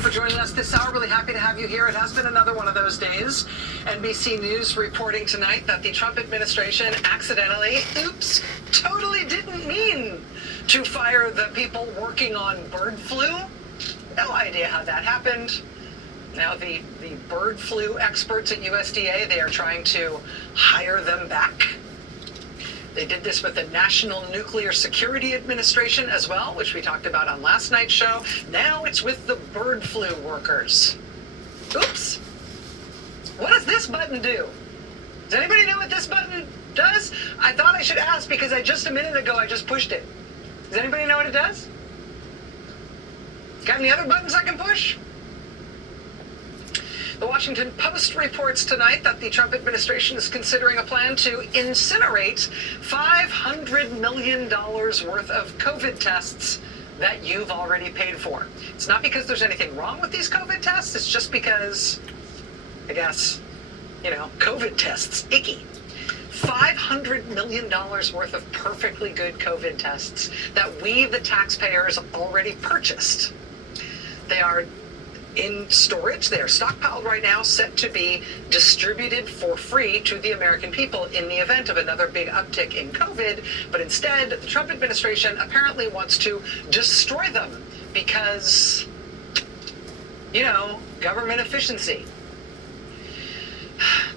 for joining us this hour. Really happy to have you here. It has been another one of those days. NBC News reporting tonight that the Trump administration accidentally, totally didn't mean to fire the people working on bird flu. No idea how that happened. Now the bird flu experts at USDA, they are trying to hire them back. They did this with the National Nuclear Security Administration as well, which we talked about on last night's show. Now it's with the bird flu workers. Oops. What does this button do? Does anybody know what this button does? I thought I should ask because just a minute ago I just pushed it. Does anybody know what it does? Got any other buttons I can push? The Washington Post reports tonight that the Trump administration is considering a plan to incinerate $500 million worth of COVID tests that you've already paid for. It's not because there's anything wrong with these COVID tests. It's just because, I guess, COVID tests, icky. $500 million worth of perfectly good COVID tests that we, the taxpayers, already purchased. They are in storage. They are stockpiled right now, set to be distributed for free to the American people in the event of another big uptick in COVID. But instead, the Trump administration apparently wants to destroy them because, government efficiency.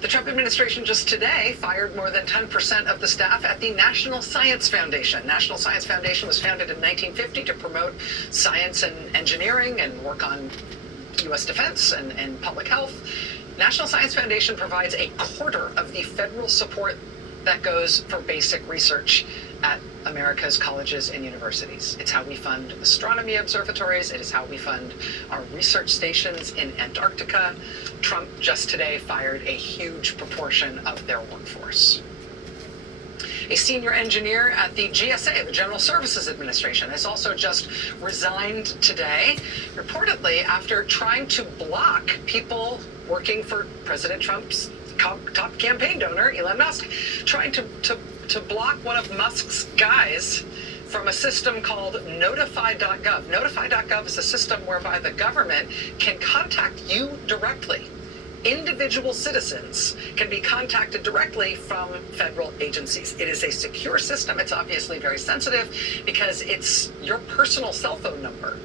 The Trump administration just today fired more than 10% of the staff at the National Science Foundation. National Science Foundation was founded in 1950 to promote science and engineering and work on U.S. defense and public health. National Science Foundation provides a quarter of the federal support that goes for basic research at America's colleges and universities. It's how we fund astronomy observatories. It is how we fund our research stations in Antarctica. Trump just today fired a huge proportion of their workforce. A senior engineer at the GSA, the General Services Administration, has also just resigned today, reportedly after trying to block people working for President Trump's top campaign donor, Elon Musk, trying to block one of Musk's guys from a system called Notify.gov. Notify.gov is a system whereby the government can contact you directly. Individual citizens can be contacted directly from federal agencies. It is a secure system. It's obviously very sensitive because it's your personal cell phone number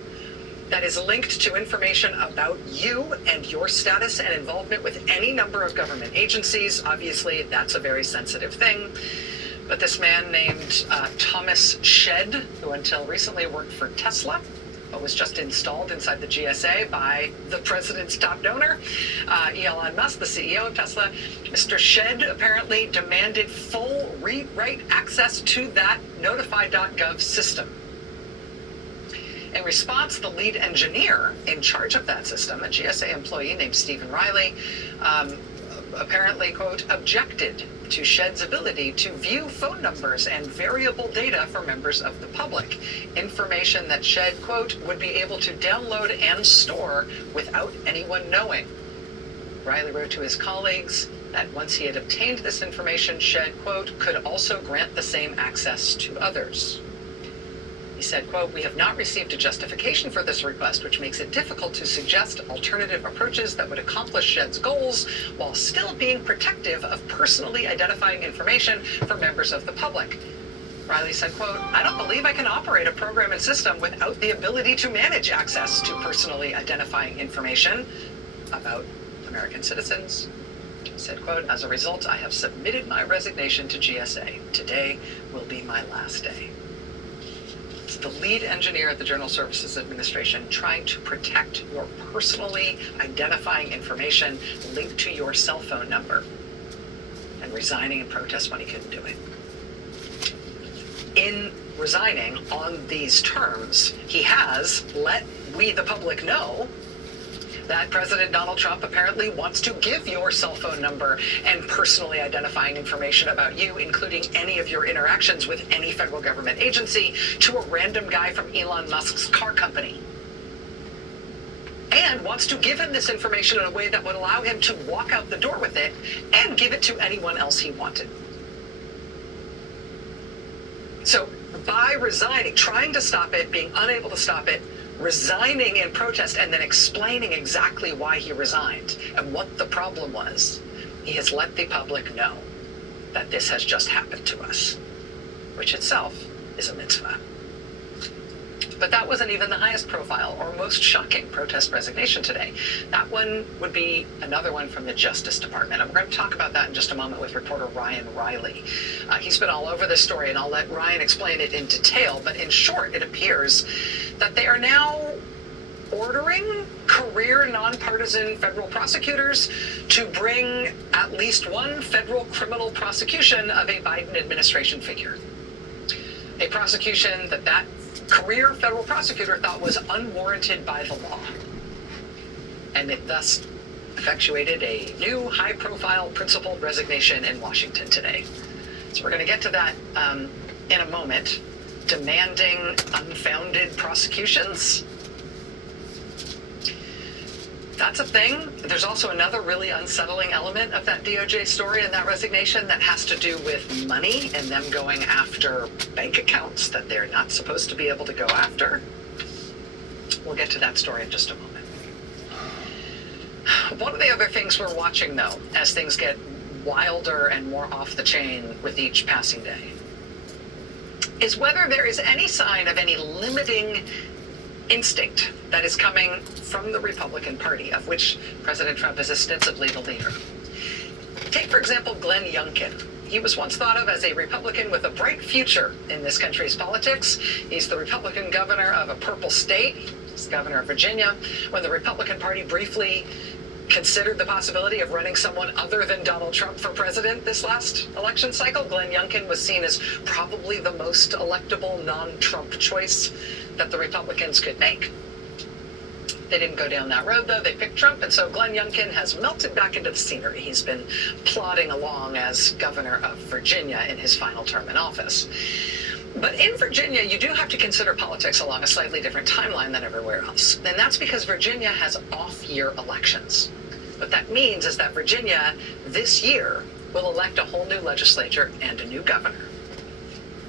that is linked to information about you and your status and involvement with any number of government agencies. Obviously, that's a very sensitive thing. But this man named Thomas Shedd, who until recently worked for Tesla, but was just installed inside the GSA by the president's top donor, Elon Musk, the CEO of Tesla. Mr. Shedd apparently demanded full read-write access to that Notify.gov system. In response, the lead engineer in charge of that system, a GSA employee named Stephen Riley, apparently, quote, objected to Shedd's ability to view phone numbers and variable data for members of the public, information that Shedd, quote, would be able to download and store without anyone knowing. Riley wrote to his colleagues that once he had obtained this information, Shedd, quote, could also grant the same access to others. He said, quote, we have not received a justification for this request, which makes it difficult to suggest alternative approaches that would accomplish Shedd's goals while still being protective of personally identifying information for members of the public. Riley said, quote, I don't believe I can operate a program and system without the ability to manage access to personally identifying information about American citizens. He said, quote, as a result, I have submitted my resignation to GSA. Today will be my last day. The lead engineer at the General Services Administration trying to protect your personally identifying information linked to your cell phone number and resigning in protest when he couldn't do it. In resigning on these terms, he has let we, the public, know that President Donald Trump apparently wants to give your cell phone number and personally identifying information about you, including any of your interactions with any federal government agency, to a random guy from Elon Musk's car company. And wants to give him this information in a way that would allow him to walk out the door with it and give it to anyone else he wanted. So by resigning, trying to stop it, being unable to stop it, resigning in protest and then explaining exactly why he resigned and what the problem was. He has let the public know that this has just happened to us, which itself is a mitzvah. But that wasn't even the highest profile or most shocking protest resignation today. That one would be another one from the Justice Department. And we're going to talk about that in just a moment with reporter Ryan Riley. He's been all over this story, and I'll let Ryan explain it in detail. But in short, it appears that they are now ordering career nonpartisan federal prosecutors to bring at least one federal criminal prosecution of a Biden administration figure. A prosecution that career federal prosecutor thought was unwarranted by the law. And it thus effectuated a new high-profile principled resignation in Washington today. So we're going to get to that in a moment. Demanding unfounded prosecutions. That's a thing. There's also another really unsettling element of that DOJ story and that resignation that has to do with money and them going after bank accounts that they're not supposed to be able to go after. We'll get to that story in just a moment. One of the other things we're watching, though, as things get wilder and more off the chain with each passing day, is whether there is any sign of any limiting instinct that is coming from the Republican Party, of which President Trump is ostensibly the leader. Take, for example, Glenn Youngkin. He was once thought of as a Republican with a bright future in this country's politics. He's the Republican governor of a purple state. He's governor of Virginia. When the Republican Party briefly considered the possibility of running someone other than Donald Trump for president this last election cycle, Glenn Youngkin was seen as probably the most electable non-Trump choice that the Republicans could make. They didn't go down that road, though. They picked Trump, and so Glenn Youngkin has melted back into the scenery. He's been plodding along as governor of Virginia in his final term in office. But in Virginia, you do have to consider politics along a slightly different timeline than everywhere else. And that's because Virginia has off-year elections. What that means is that Virginia, this year, will elect a whole new legislature and a new governor.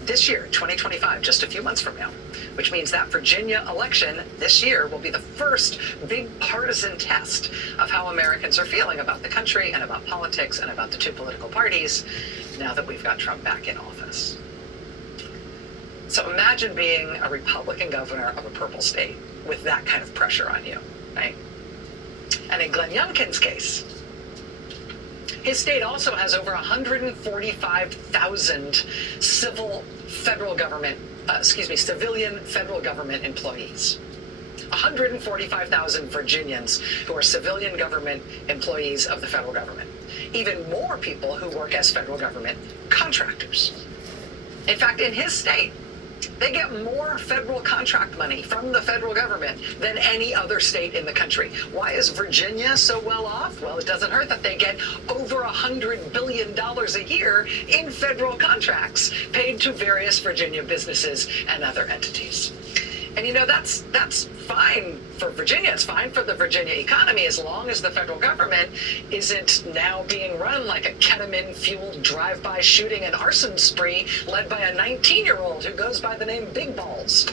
This year, 2025, just a few months from now, which means that Virginia election this year will be the first big partisan test of how Americans are feeling about the country and about politics and about the two political parties now that we've got Trump back in office. So imagine being a Republican governor of a purple state with that kind of pressure on you, right? And in Glenn Youngkin's case, his state also has over 145,000 civilian federal government employees. 145,000 Virginians who are civilian government employees of the federal government. Even more people who work as federal government contractors. In fact, in his state, they get more federal contract money from the federal government than any other state in the country. Why is Virginia so well off? Well, it doesn't hurt that they get over $100 billion a year in federal contracts paid to various Virginia businesses and other entities. And you know, that's fine for Virginia. It's fine for the Virginia economy as long as the federal government isn't now being run like a ketamine-fueled drive-by shooting and arson spree led by a 19-year-old who goes by the name Big Balls.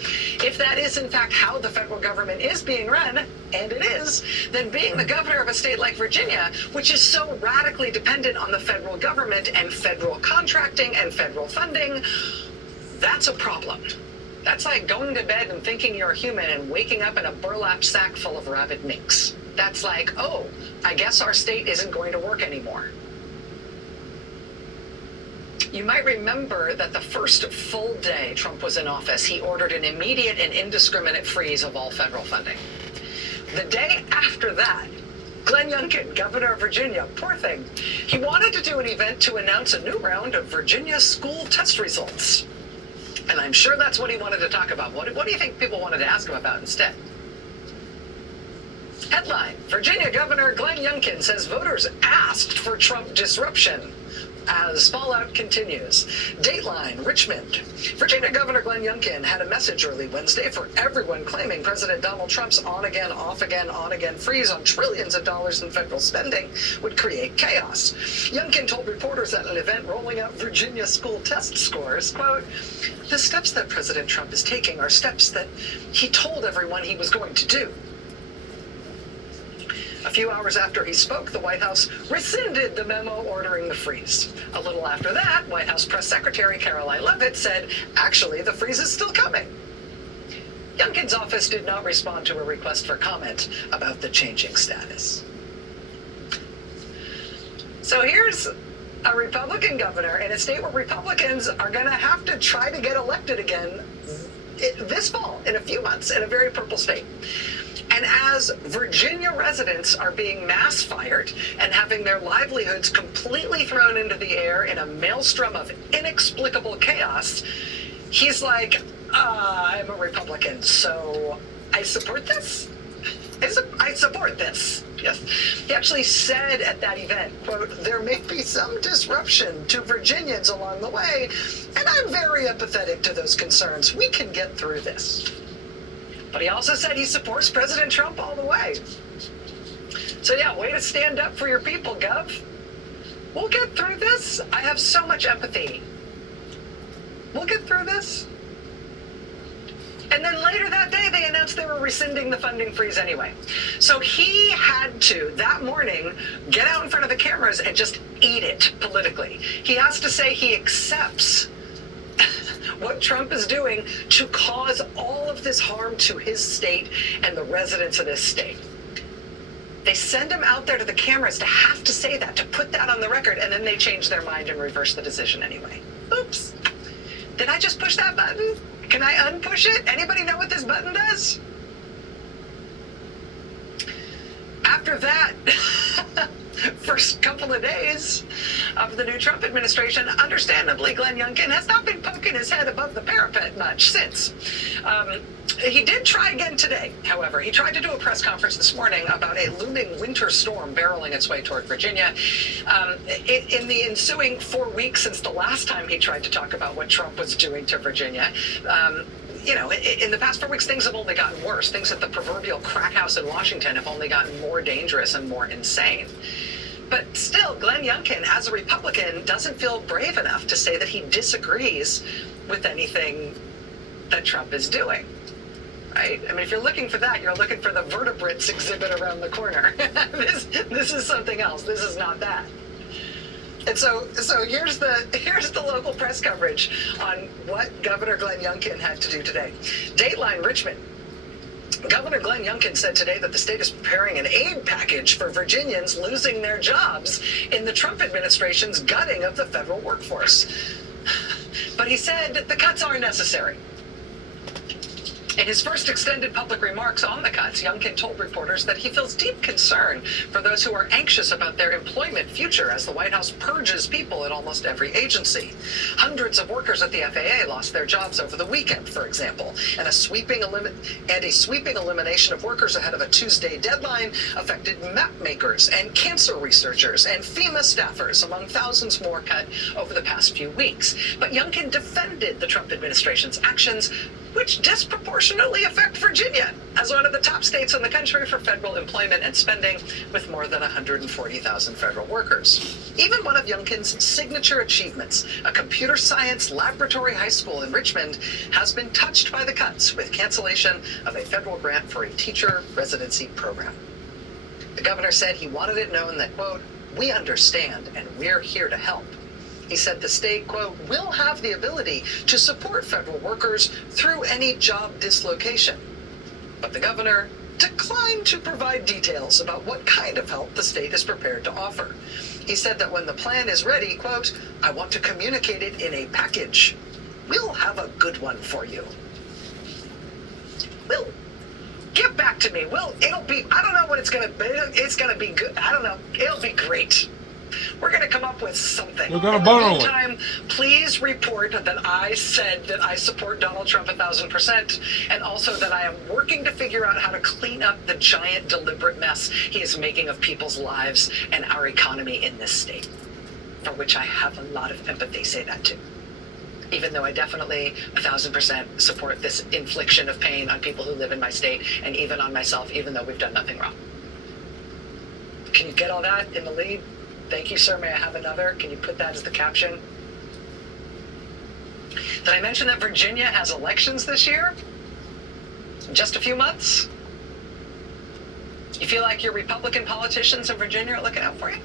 If that is, in fact, how the federal government is being run, and it is, then being the governor of a state like Virginia, which is so radically dependent on the federal government and federal contracting and federal funding, that's a problem. That's like going to bed and thinking you're human and waking up in a burlap sack full of rabid minks. That's like, oh, I guess our state isn't going to work anymore. You might remember that the first full day Trump was in office, he ordered an immediate and indiscriminate freeze of all federal funding. The day after that, Glenn Youngkin, governor of Virginia, poor thing, he wanted to do an event to announce a new round of Virginia school test results. And I'm sure that's what he wanted to talk about. What do you think people wanted to ask him about instead? Headline, Virginia Governor Glenn Youngkin says voters asked for Trump disruption. as fallout continues. Dateline, Richmond. Virginia Governor Glenn Youngkin had a message early Wednesday for everyone claiming President Donald Trump's on-again, off-again, on-again freeze on trillions of dollars in federal spending would create chaos. Youngkin told reporters at an event rolling out Virginia school test scores, quote, "The steps that President Trump is taking are steps that he told everyone he was going to do." A few hours after he spoke, the White House rescinded the memo ordering the freeze. A little after that, White House Press Secretary Caroline Leavitt said, actually, the freeze is still coming. Youngkin's office did not respond to a request for comment about the changing status. So here's a Republican governor in a state where Republicans are going to have to try to get elected again this fall, in a few months, in a very purple state. And as Virginia residents are being mass fired and having their livelihoods completely thrown into the air in a maelstrom of inexplicable chaos, he's like, I'm a Republican, so I support this? I support this. Yes. He actually said at that event, quote, "There may be some disruption to Virginians along the way, and I'm very empathetic to those concerns. We can get through this." But he also said he supports President Trump all the way. So yeah, way to stand up for your people, Gov. We'll get through this. I have so much empathy. We'll get through this. And then later that day, they announced they were rescinding the funding freeze anyway. So he had to, that morning, get out in front of the cameras and just eat it politically. He has to say he accepts what Trump is doing to cause all of this harm to his state and the residents of this state. They send him out there to the cameras to have to say that, to put that on the record, and then they change their mind and reverse the decision anyway. Oops. Did I just push that button? Can I unpush it? Anybody know what this button does? After that, first couple of days of the new Trump administration, understandably, Glenn Youngkin has not been poking his head above the parapet much since. He did try again today, however. He tried to do a press conference this morning about a looming winter storm barreling its way toward Virginia. In the ensuing 4 weeks since the last time he tried to talk about what Trump was doing to Virginia, in the past 4 weeks, things have only gotten worse. Things at the proverbial crack house in Washington have only gotten more dangerous and more insane. But still, Glenn Youngkin, as a Republican, doesn't feel brave enough to say that he disagrees with anything that Trump is doing. Right? I mean, if you're looking for that, you're looking for the vertebrates exhibit around the corner. This is something else. This is not that. And so here's the local press coverage on what Governor Glenn Youngkin had to do today. Dateline, Richmond. Governor Glenn Youngkin said today that the state is preparing an aid package for Virginians losing their jobs in the Trump administration's gutting of the federal workforce. But he said the cuts are necessary. In his first extended public remarks on the cuts, Youngkin told reporters that he feels deep concern for those who are anxious about their employment future as the White House purges people at almost every agency. Hundreds of workers at the FAA lost their jobs over the weekend, for example, and a sweeping elimination of workers ahead of a Tuesday deadline affected map makers and cancer researchers and FEMA staffers, among thousands more cut over the past few weeks. But Youngkin defended the Trump administration's actions, which disproportionately affect Virginia as one of the top states in the country for federal employment and spending, with more than 140,000 federal workers. Even one of Youngkin's signature achievements, a computer science laboratory high school in Richmond, has been touched by the cuts with cancellation of a federal grant for a teacher residency program. The governor said he wanted it known that, quote, "We understand and we're here to help." He said the state, quote, "will have the ability to support federal workers through any job dislocation." But the governor declined to provide details about what kind of help the state is prepared to offer. He said that when the plan is ready, quote, "I want to communicate it in a package. We'll have a good one for you." Will, get back to me. It'll be, I don't know what it's going to be. It's going to be good. I don't know. It'll be great. We're going to come up with something. We're going to vote on it. Meantime, please report that I said that I support Donald Trump 1,000%, and also that I am working to figure out how to clean up the giant deliberate mess he is making of people's lives and our economy in this state. for which I have a lot of empathy, say that too. Even though I definitely 1,000% support this infliction of pain on people who live in my state and even on myself, even though we've done nothing wrong. Can you get all that in the lead? Thank you, sir. May I have another? Can you put that as the caption? Did I mention that Virginia has elections this year? In just a few months? You feel like your Republican politicians in Virginia are looking out for you?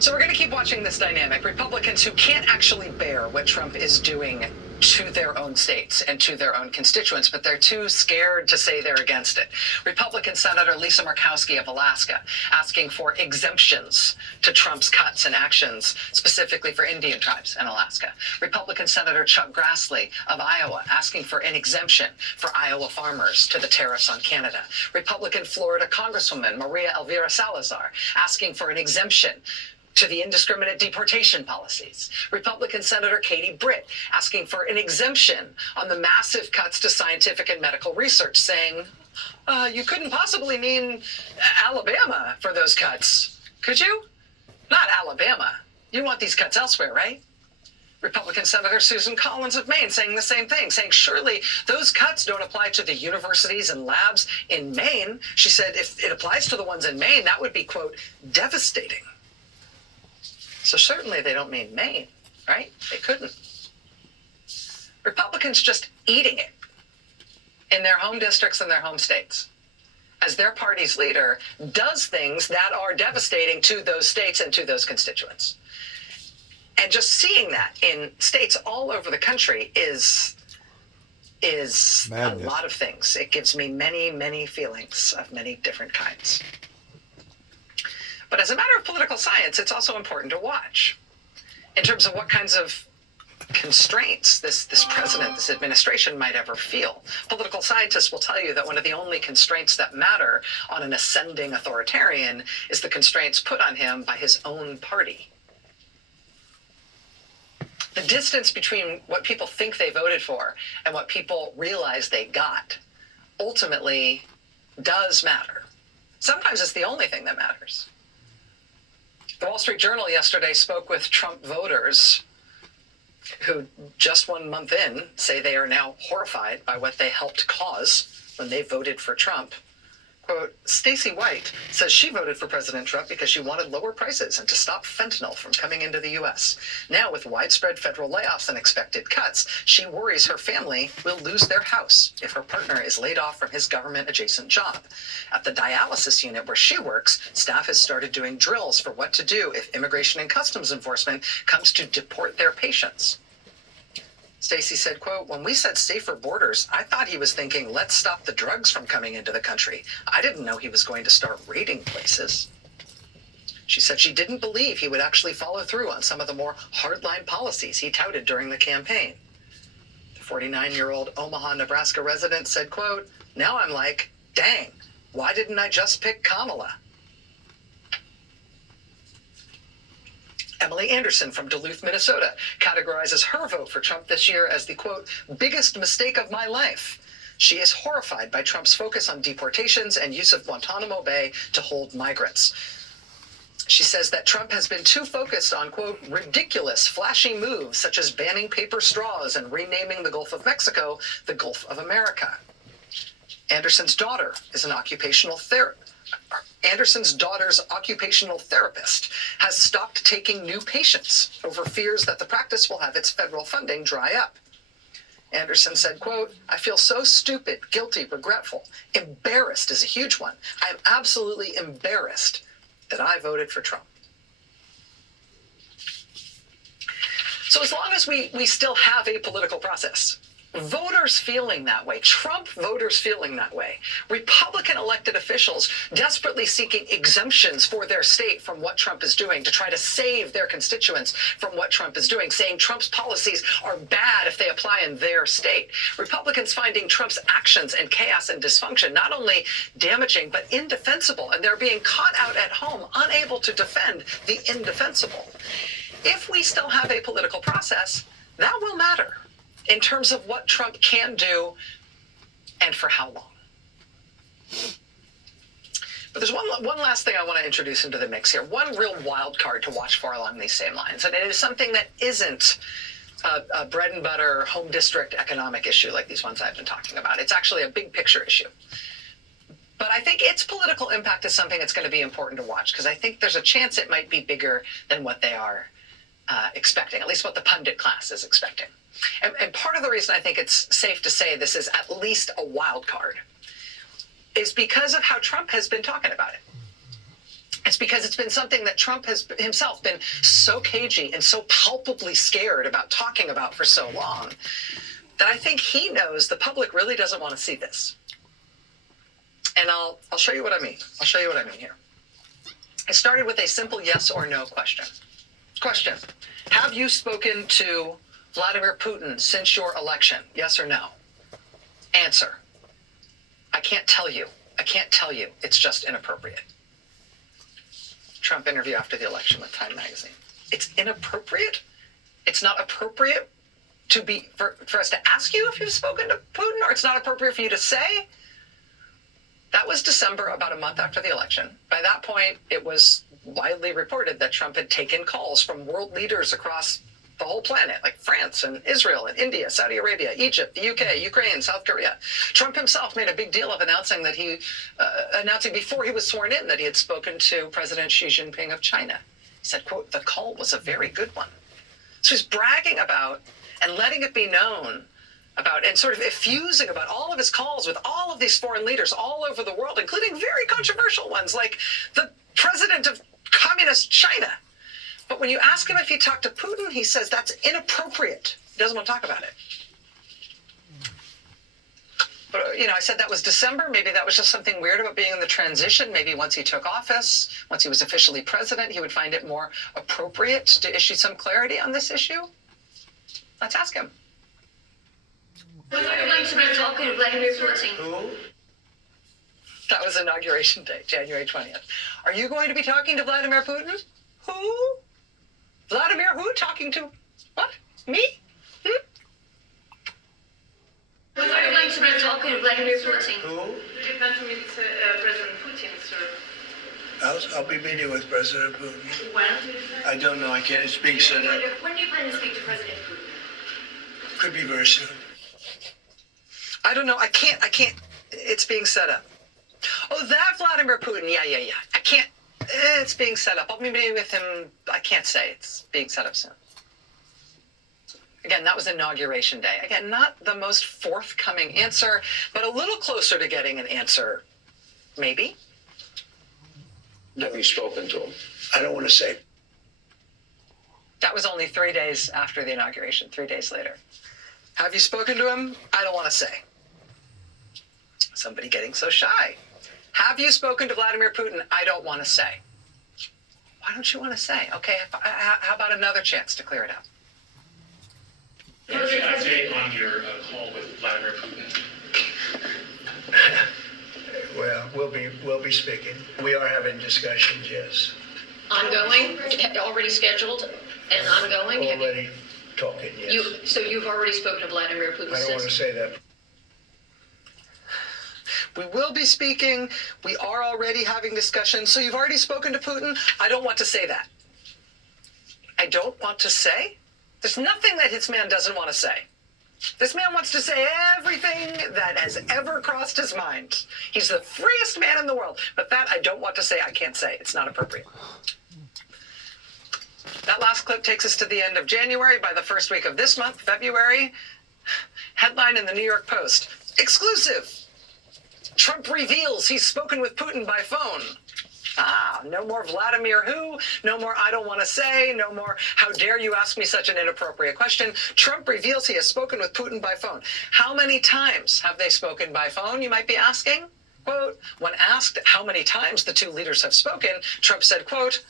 So we're going to keep watching this dynamic. Republicans who can't actually bear what Trump is doing to their own states and to their own constituents, but they're too scared to say they're against it. Republican Senator Lisa Murkowski of Alaska asking for exemptions to Trump's cuts and actions, specifically for Indian tribes in Alaska. Republican Senator Chuck Grassley of Iowa asking for an exemption for Iowa farmers to the tariffs on Canada. Republican Florida Congresswoman Maria Elvira Salazar asking for an exemption to the indiscriminate deportation policies. Republican Senator Katie Britt asking for an exemption on the massive cuts to scientific and medical research, saying, you couldn't possibly mean Alabama for those cuts, could you? Not Alabama. You want these cuts elsewhere, right? Republican Senator Susan Collins of Maine saying the same thing, saying surely those cuts don't apply to the universities and labs in Maine. She said if it applies to the ones in Maine, that would be, quote, devastating. So certainly they don't mean Maine, right? They couldn't. Republicans just eating it in their home districts and their home states as their party's leader does things that are devastating to those states and to those constituents. And just seeing that in states all over the country is madness. A lot of things. It gives me many, many feelings of many different kinds. But as a matter of political science, it's also important to watch in terms of what kinds of constraints this president, this administration might ever feel. Political scientists will tell you that one of the only constraints that matter on an ascending authoritarian is the constraints put on him by his own party. The distance between what people think they voted for and what people realize they got ultimately does matter. Sometimes it's the only thing that matters. The Wall Street Journal yesterday spoke with Trump voters who just 1 month in say they are now horrified by what they helped cause when they voted for Trump. Quote, Stacey White says she voted for President Trump because she wanted lower prices and to stop fentanyl from coming into the U.S. Now, with widespread federal layoffs and expected cuts, she worries her family will lose their house if her partner is laid off from his government-adjacent job. At the dialysis unit where she works, staff has started doing drills for what to do if Immigration and Customs Enforcement comes to deport their patients. Stacey said, quote, when we said safer borders, I thought he was thinking, let's stop the drugs from coming into the country. I didn't know he was going to start raiding places. She said she didn't believe he would actually follow through on some of the more hardline policies he touted during the campaign. The 49-year-old Omaha, Nebraska resident said, quote, now I'm like, dang, why didn't I just pick Kamala? Emily Anderson from Duluth, Minnesota, categorizes her vote for Trump this year as the, quote, biggest mistake of my life. She is horrified by Trump's focus on deportations and use of Guantanamo Bay to hold migrants. She says that Trump has been too focused on, quote, ridiculous, flashy moves such as banning paper straws and renaming the Gulf of Mexico the Gulf of America. Anderson's daughter is an occupational therapist. Anderson's daughter's occupational therapist has stopped taking new patients over fears that the practice will have its federal funding dry up. Anderson said, quote, I feel so stupid, guilty, regretful. Embarrassed is a huge one. I am absolutely embarrassed that I voted for Trump. So as long as we still have a political process, voters feeling that way, Trump voters feeling that way, Republican elected officials desperately seeking exemptions for their state from what Trump is doing to try to save their constituents from what Trump is doing, saying Trump's policies are bad if they apply in their state. Republicans finding Trump's actions and chaos and dysfunction not only damaging but indefensible, and they're being caught out at home unable to defend the indefensible. If we still have a political process, that will matter in terms of what Trump can do and for how long. But there's one last thing I want to introduce into the mix here. One real wild card to watch for along these same lines, and it is something that isn't a bread and butter home district economic issue like these ones I've been talking about. It's actually a big picture issue. But I think its political impact is something that's going to be important to watch, because I think there's a chance it might be bigger than what they are expecting, at least what the pundit class is expecting. And part of the reason I think it's safe to say this is at least a wild card is because of how Trump has been talking about it. It's because it's been something that Trump has himself been so cagey and so palpably scared about talking about for so long that I think he knows the public really doesn't want to see this. And I'll show you what I mean. I'll show you what I mean here. I started with a simple yes or no question. Question: have you spoken to Vladimir Putin since your election? Yes or no? Answer: I can't tell you. I can't tell you. It's just inappropriate. Trump interview after the election with Time magazine. It's inappropriate? It's not appropriate for us to ask you if you've spoken to Putin, or it's not appropriate for you to say? That was December, about a month after the election. By that point, it was widely reported that Trump had taken calls from world leaders across the whole planet, like France and Israel and India, Saudi Arabia, Egypt, the UK, Ukraine, South Korea. Trump himself made a big deal of announcing that announcing before he was sworn in that he had spoken to President Xi Jinping of China. He said, quote, the call was a very good one. So he's bragging about and letting it be known about and sort of effusing about all of his calls with all of these foreign leaders all over the world, including very controversial ones like the president of communist China. But when you ask him if he talked to Putin, he says that's inappropriate. He doesn't want to talk about it. But, I said that was December. Maybe that was just something weird about being in the transition. Maybe once he took office, once he was officially president, he would find it more appropriate to issue some clarity on this issue. Let's ask him. When are you going to be talking to Vladimir Putin? Who? That was Inauguration Day, January 20th. Are you going to be talking to Vladimir Putin? Who? Vladimir who? Talking to what? Me? When are you going to be talking to Vladimir Putin? Who? You plan to meet President Putin, sir? I'll be meeting with President Putin. When do you think? I don't know. I can't. It's being set up. When do you plan to speak to President Putin? Could be very soon. I don't know. I can't. It's being set up. Oh, that Vladimir Putin. Yeah. I can't. It's being set up. I'll be meeting with him. I can't say. It's being set up soon. Again, that was Inauguration Day. Again, not the most forthcoming answer, but a little closer to getting an answer, maybe. Have you spoken to him? I don't want to say. That was only 3 days after the inauguration, 3 days later. Have you spoken to him? I don't want to say. Somebody getting so shy. Have you spoken to Vladimir Putin? I don't want to say. Why don't you want to say? Okay, how about another chance to clear it up? What's the update on your call with Vladimir Putin? Well, we'll be speaking. We are having discussions. Yes. Ongoing? Already scheduled and ongoing? Already talking. Yes. So you've already spoken to Vladimir Putin? I don't want to say that. We will be speaking. We are already having discussions. So you've already spoken to Putin? I don't want to say that. I don't want to say? There's nothing that this man doesn't want to say. This man wants to say everything that has ever crossed his mind. He's the freest man in the world. But that I don't want to say. I can't say. It's not appropriate. That last clip takes us to the end of January. By the first week of this month, February, headline in the New York Post. Exclusive. Trump reveals he's spoken with Putin by phone. No more Vladimir who, no more I don't want to say, no more how dare you ask me such an inappropriate question. Trump reveals he has spoken with Putin by phone. How many times have they spoken by phone, you might be asking? Quote, when asked how many times the two leaders have spoken, Trump said, quote,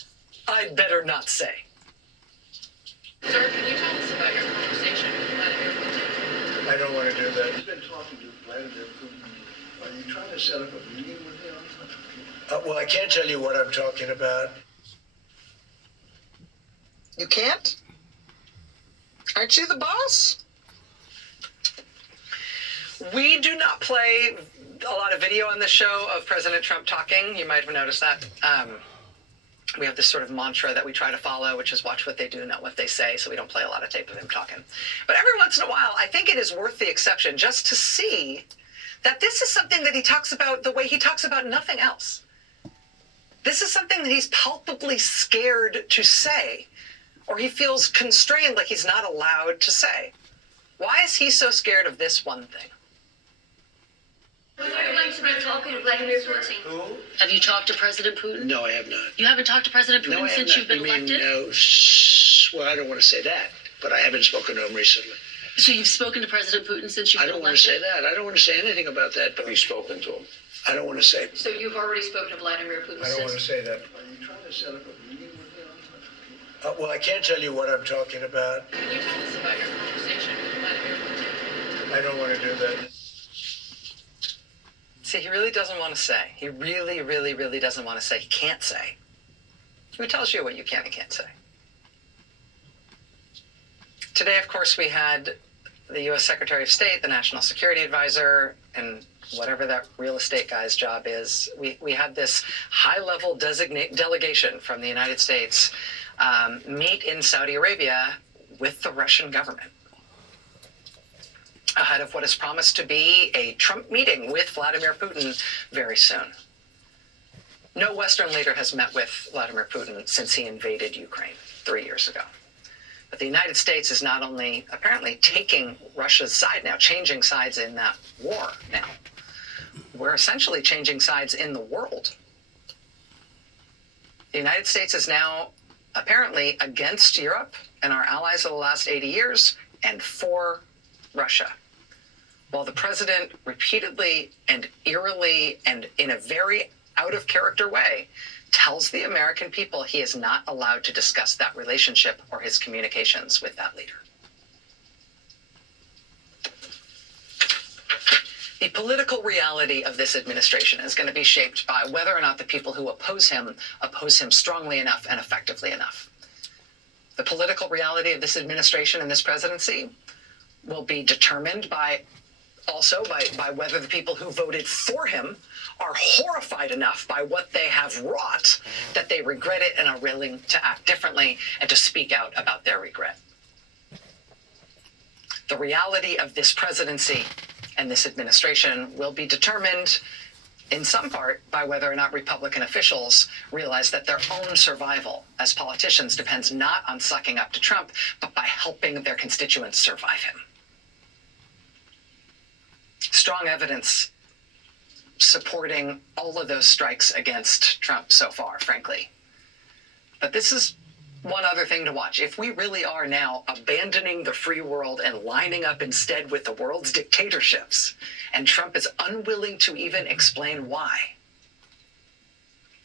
I'd better not say. Sir, can you tell us about your conversation with Vladimir Putin? I don't want to do that. You've been talking to Vladimir Putin. Are you trying to set up a meeting with him? Well, I can't tell you what I'm talking about. You can't? Aren't you the boss? We do not play a lot of video on this show of President Trump talking. You might have noticed that. We have this sort of mantra that we try to follow, which is watch what they do, not what they say. So we don't play a lot of tape of him talking. But every once in a while, I think it is worth the exception just to see that this is something that he talks about the way he talks about nothing else. This is something that he's palpably scared to say, or he feels constrained like he's not allowed to say. Why is he so scared of this one thing? Are you going to be talking to Vladimir Putin? Who? Have you talked to President Putin? No, I have not. You haven't talked to President Putin No, I have since not. you've been elected? No, well, I don't want to say that, but I haven't spoken to him recently. So you've spoken to President Putin since you've I been don't elected? want to say that. I don't want to say anything about that. Have you spoken to him? I don't want to say. So you've already spoken to Vladimir Putin I don't want to since... say that. Are you trying to set up a meeting with him? Well, I can't tell you what I'm talking about. Can you tell us about your conversation with Vladimir Putin? I don't want to do that. See, he really doesn't want to say. He really, really, really doesn't want to say. He can't say. Who tells you what you can and can't say? Today, of course, we had the U.S. Secretary of State, the National Security Advisor, and whatever that real estate guy's job is. We had this high-level delegation from the United States meet in Saudi Arabia with the Russian government ahead of what is promised to be a Trump meeting with Vladimir Putin very soon. No Western leader has met with Vladimir Putin since he invaded Ukraine 3 years ago. But the United States is not only apparently taking Russia's side now, changing sides in that war now. We're essentially changing sides in the world. The United States is now apparently against Europe and our allies of the last 80 years and for Russia. While the president repeatedly and eerily and in a very out of character way tells the American people he is not allowed to discuss that relationship or his communications with that leader. The political reality of this administration is going to be shaped by whether or not the people who oppose him strongly enough and effectively enough. The political reality of this administration and this presidency will be determined by whether the people who voted for him are horrified enough by what they have wrought that they regret it and are willing to act differently and to speak out about their regret. The reality of this presidency and this administration will be determined in some part by whether or not Republican officials realize that their own survival as politicians depends not on sucking up to Trump, but by helping their constituents survive him. Strong evidence supporting all of those strikes against Trump so far, frankly. But this is one other thing to watch. If we really are now abandoning the free world and lining up instead with the world's dictatorships, and Trump is unwilling to even explain why,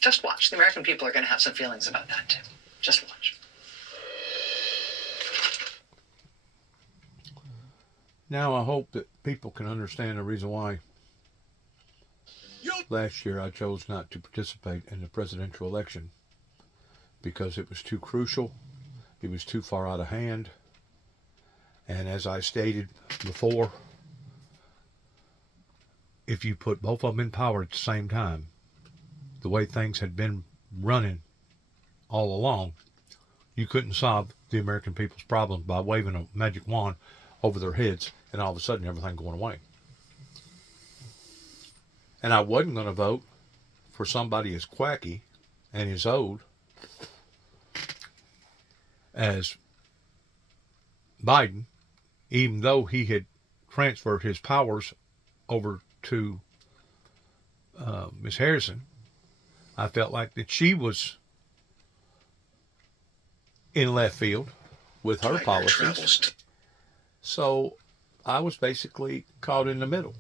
just watch. The American people are going to have some feelings about that too. Just watch. Now I hope that people can understand the reason why last year I chose not to participate in the presidential election, because it was too crucial, it was too far out of hand, and as I stated before, if you put both of them in power at the same time, the way things had been running all along, you couldn't solve the American people's problems by waving a magic wand over their heads and all of a sudden everything going away. And I wasn't going to vote for somebody as quacky and as old as Biden, even though he had transferred his powers over to Ms. Harrison. I felt like that she was in left field with her policies. So I was basically caught in the middle.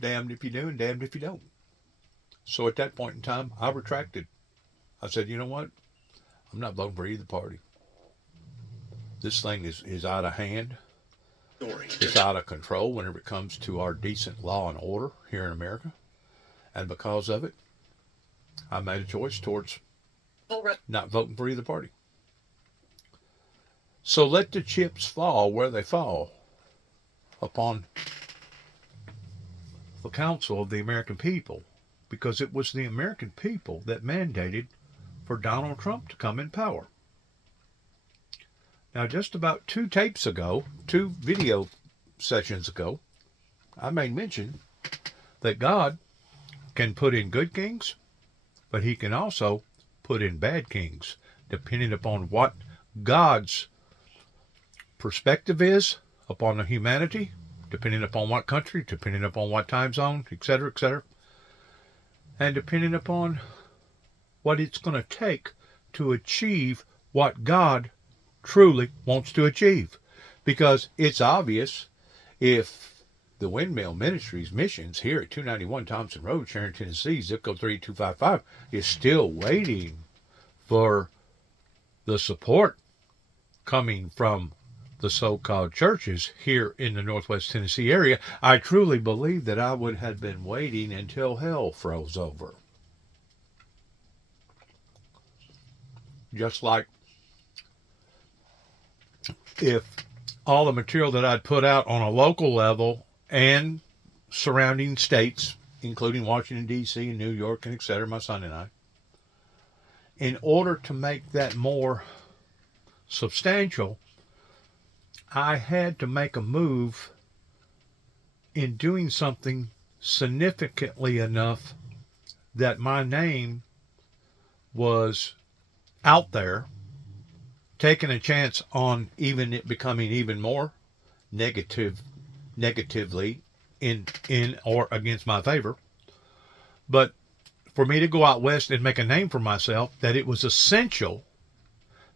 Damned if you do and damned if you don't. So at that point in time, I retracted. I said, you know what? I'm not voting for either party. This thing is out of hand. It's out of control whenever it comes to our decent law and order here in America. And because of it, I made a choice towards not voting for either party. So let the chips fall where they fall upon the counsel of the American people, because it was the American people that mandated for Donald Trump to come in power. Now, just about 2 video sessions ago, I made mention that God can put in good kings, but he can also put in bad kings, depending upon what God's perspective is upon the humanity, depending upon what country, depending upon what time zone, etc., and depending upon what it's going to take to achieve what God truly wants to achieve. Because it's obvious, if the Windmill Ministries missions here at 291 Thompson Road, Sharon, Tennessee, zip code 38255, is still waiting for the support coming from the so-called churches here in the Northwest Tennessee area, I truly believe that I would have been waiting until hell froze over. Just like if all the material that I'd put out on a local level and surrounding states, including Washington, D.C. and New York and etc., my son and I, in order to make that more substantial, I had to make a move in doing something significantly enough that my name was out there, taking a chance on even it becoming even more negatively in or against my favor. But for me to go out west and make a name for myself, that it was essential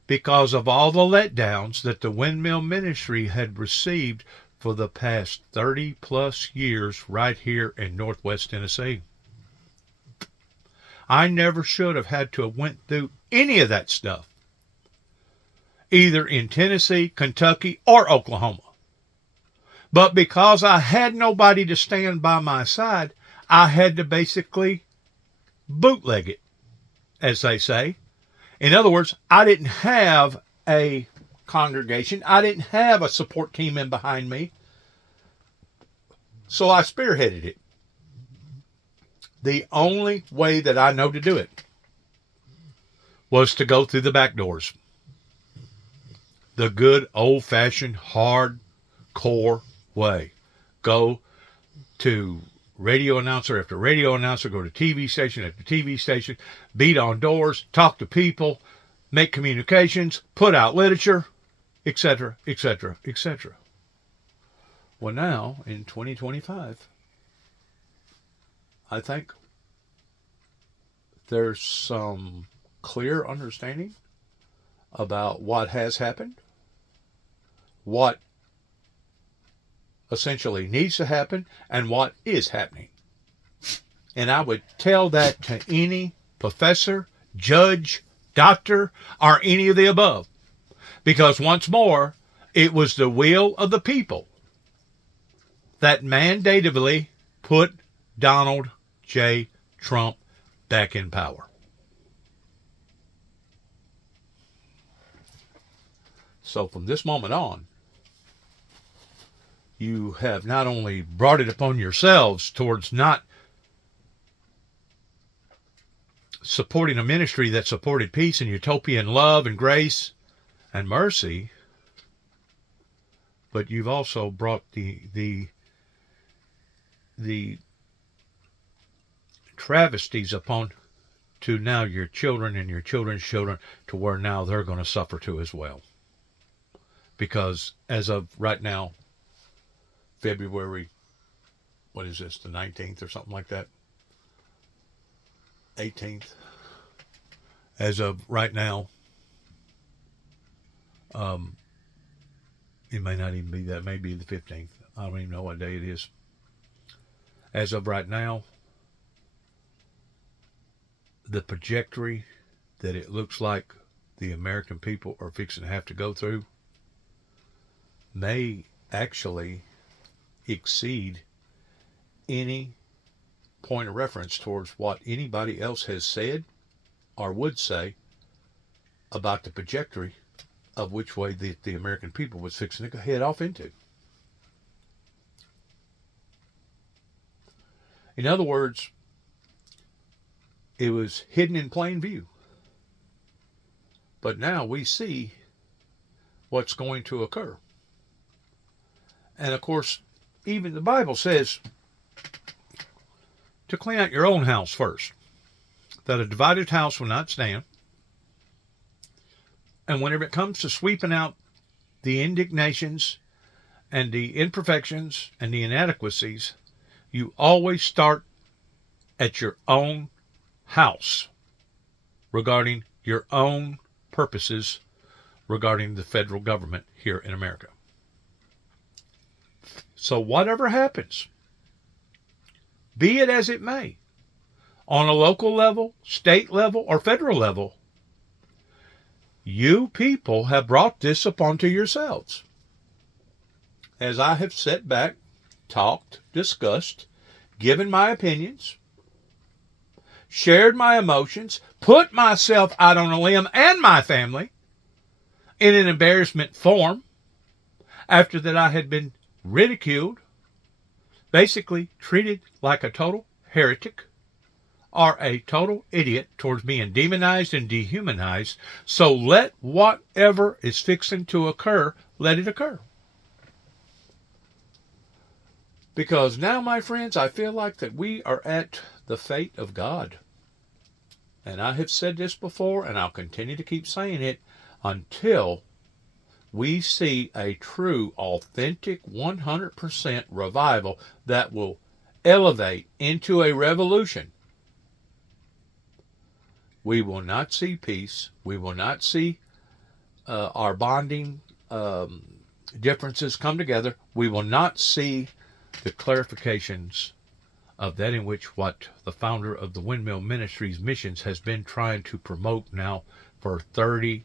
because of all the letdowns that the Windmill Ministry had received for the past 30 plus years right here in Northwest Tennessee. I never should have had to have went through any of that stuff, either in Tennessee, Kentucky, or Oklahoma. But because I had nobody to stand by my side, I had to basically bootleg it, as they say. In other words, I didn't have a congregation. I didn't have a support team in behind me. So I spearheaded it. The only way that I know to do it was to go through the back doors. The good old-fashioned hardcore way. Go to radio announcer after radio announcer, go to TV station after TV station, beat on doors, talk to people, make communications, put out literature, etc., etc., etc. Well, now, in 2025, I think there's some clear understanding about what has happened, what essentially needs to happen, and what is happening. And I would tell that to any professor, judge, doctor, or any of the above. Because once more, it was the will of the people that mandatively put Donald J. Trump back in power. So from this moment on, you have not only brought it upon yourselves towards not supporting a ministry that supported peace and utopia and love and grace and mercy, but you've also brought the travesties upon to now your children and your children's children, to where now they're going to suffer too as well. Because as of right now, February, what is this, the 19th or something like that? 18th. As of right now, it may not even be that. It may be the 15th. I don't even know what day it is. As of right now, the trajectory that it looks like the American people are fixing to have to go through may actually exceed any point of reference towards what anybody else has said or would say about the trajectory of which way the American people was fixing to head off into. In other words, it was hidden in plain view. But now we see what's going to occur. And of course, even the Bible says to clean out your own house first, that a divided house will not stand. And whenever it comes to sweeping out the indignations and the imperfections and the inadequacies, you always start at your own house regarding your own purposes regarding the federal government here in America. So whatever happens, be it as it may, on a local level, state level, or federal level, you people have brought this upon to yourselves. As I have sat back, talked, discussed, given my opinions, shared my emotions, put myself out on a limb and my family in an embarrassment form after that I had been ridiculed, basically treated like a total heretic or a total idiot towards being demonized and dehumanized. So let whatever is fixing to occur, let it occur. Because now, my friends, I feel like that we are at the fate of God. And I have said this before, and I'll continue to keep saying it until we see a true, authentic, 100% revival that will elevate into a revolution. We will not see peace. We will not see our bonding differences come together. We will not see the clarifications of that in which what the founder of the Windmill Ministries missions has been trying to promote now for 30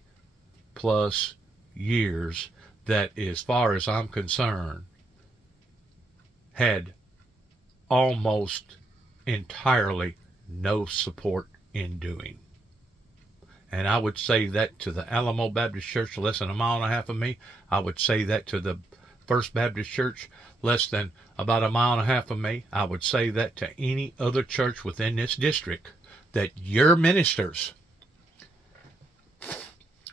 plus years, that, as far as I'm concerned, had almost entirely no support in doing. And I would say that to the Alamo Baptist Church, less than a mile and a half of me. I would say that to the First Baptist Church, less than about a mile and a half of me. I would say that to any other church within this district, that your ministers,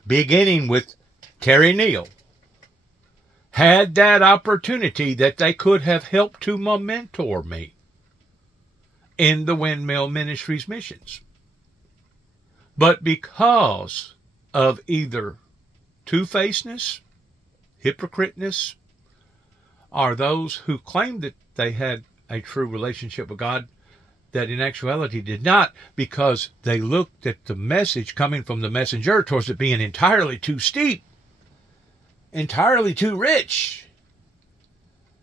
beginning with Terry Neal, had that opportunity that they could have helped to mentor me in the Windmill Ministries missions. But because of either two-facedness, hypocriteness, or those who claimed that they had a true relationship with God that in actuality did not, because they looked at the message coming from the messenger towards it being entirely too steep, entirely too rich,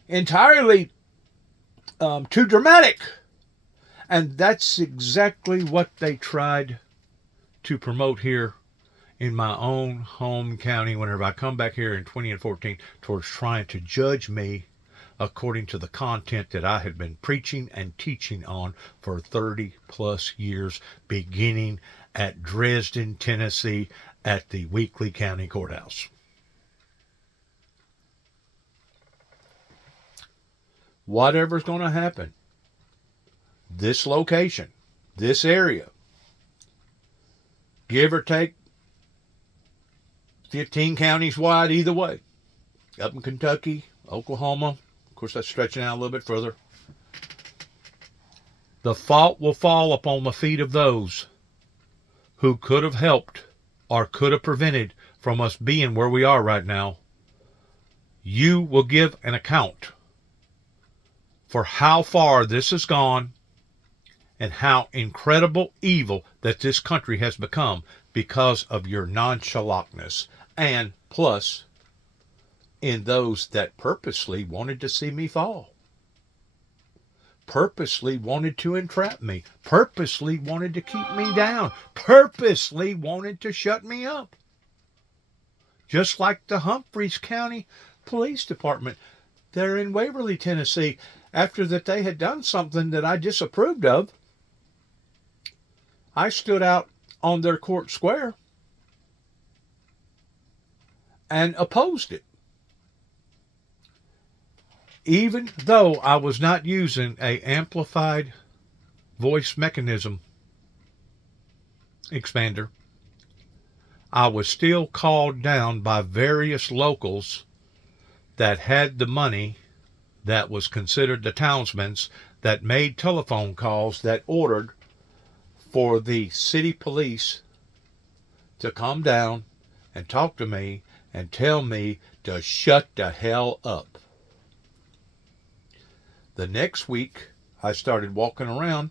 entirely too dramatic. And that's exactly what they tried to promote here in my own home county whenever I come back here in 2014 towards trying to judge me according to the content that I had been preaching and teaching on for 30 plus years, beginning at Dresden, Tennessee, at the Weakley County Courthouse. Whatever's going to happen, this location, this area, give or take 15 counties wide either way, up in Kentucky, Oklahoma, of course that's stretching out a little bit further, the fault will fall upon the feet of those who could have helped or could have prevented from us being where we are right now. You will give an account for how far this has gone and how incredible evil that this country has become because of your nonchalantness, and plus in those that purposely wanted to see me fall, purposely wanted to entrap me, purposely wanted to keep me down, purposely wanted to shut me up. Just like the Humphreys County Police Department there in Waverly, Tennessee, after that they had done something that I disapproved of, I stood out on their court square and opposed it. Even though I was not using an amplified voice mechanism expander, I was still called down by various locals that had the money, that was considered the townsmen's, that made telephone calls, that ordered for the city police to come down and talk to me and tell me to shut the hell up. The next week, I started walking around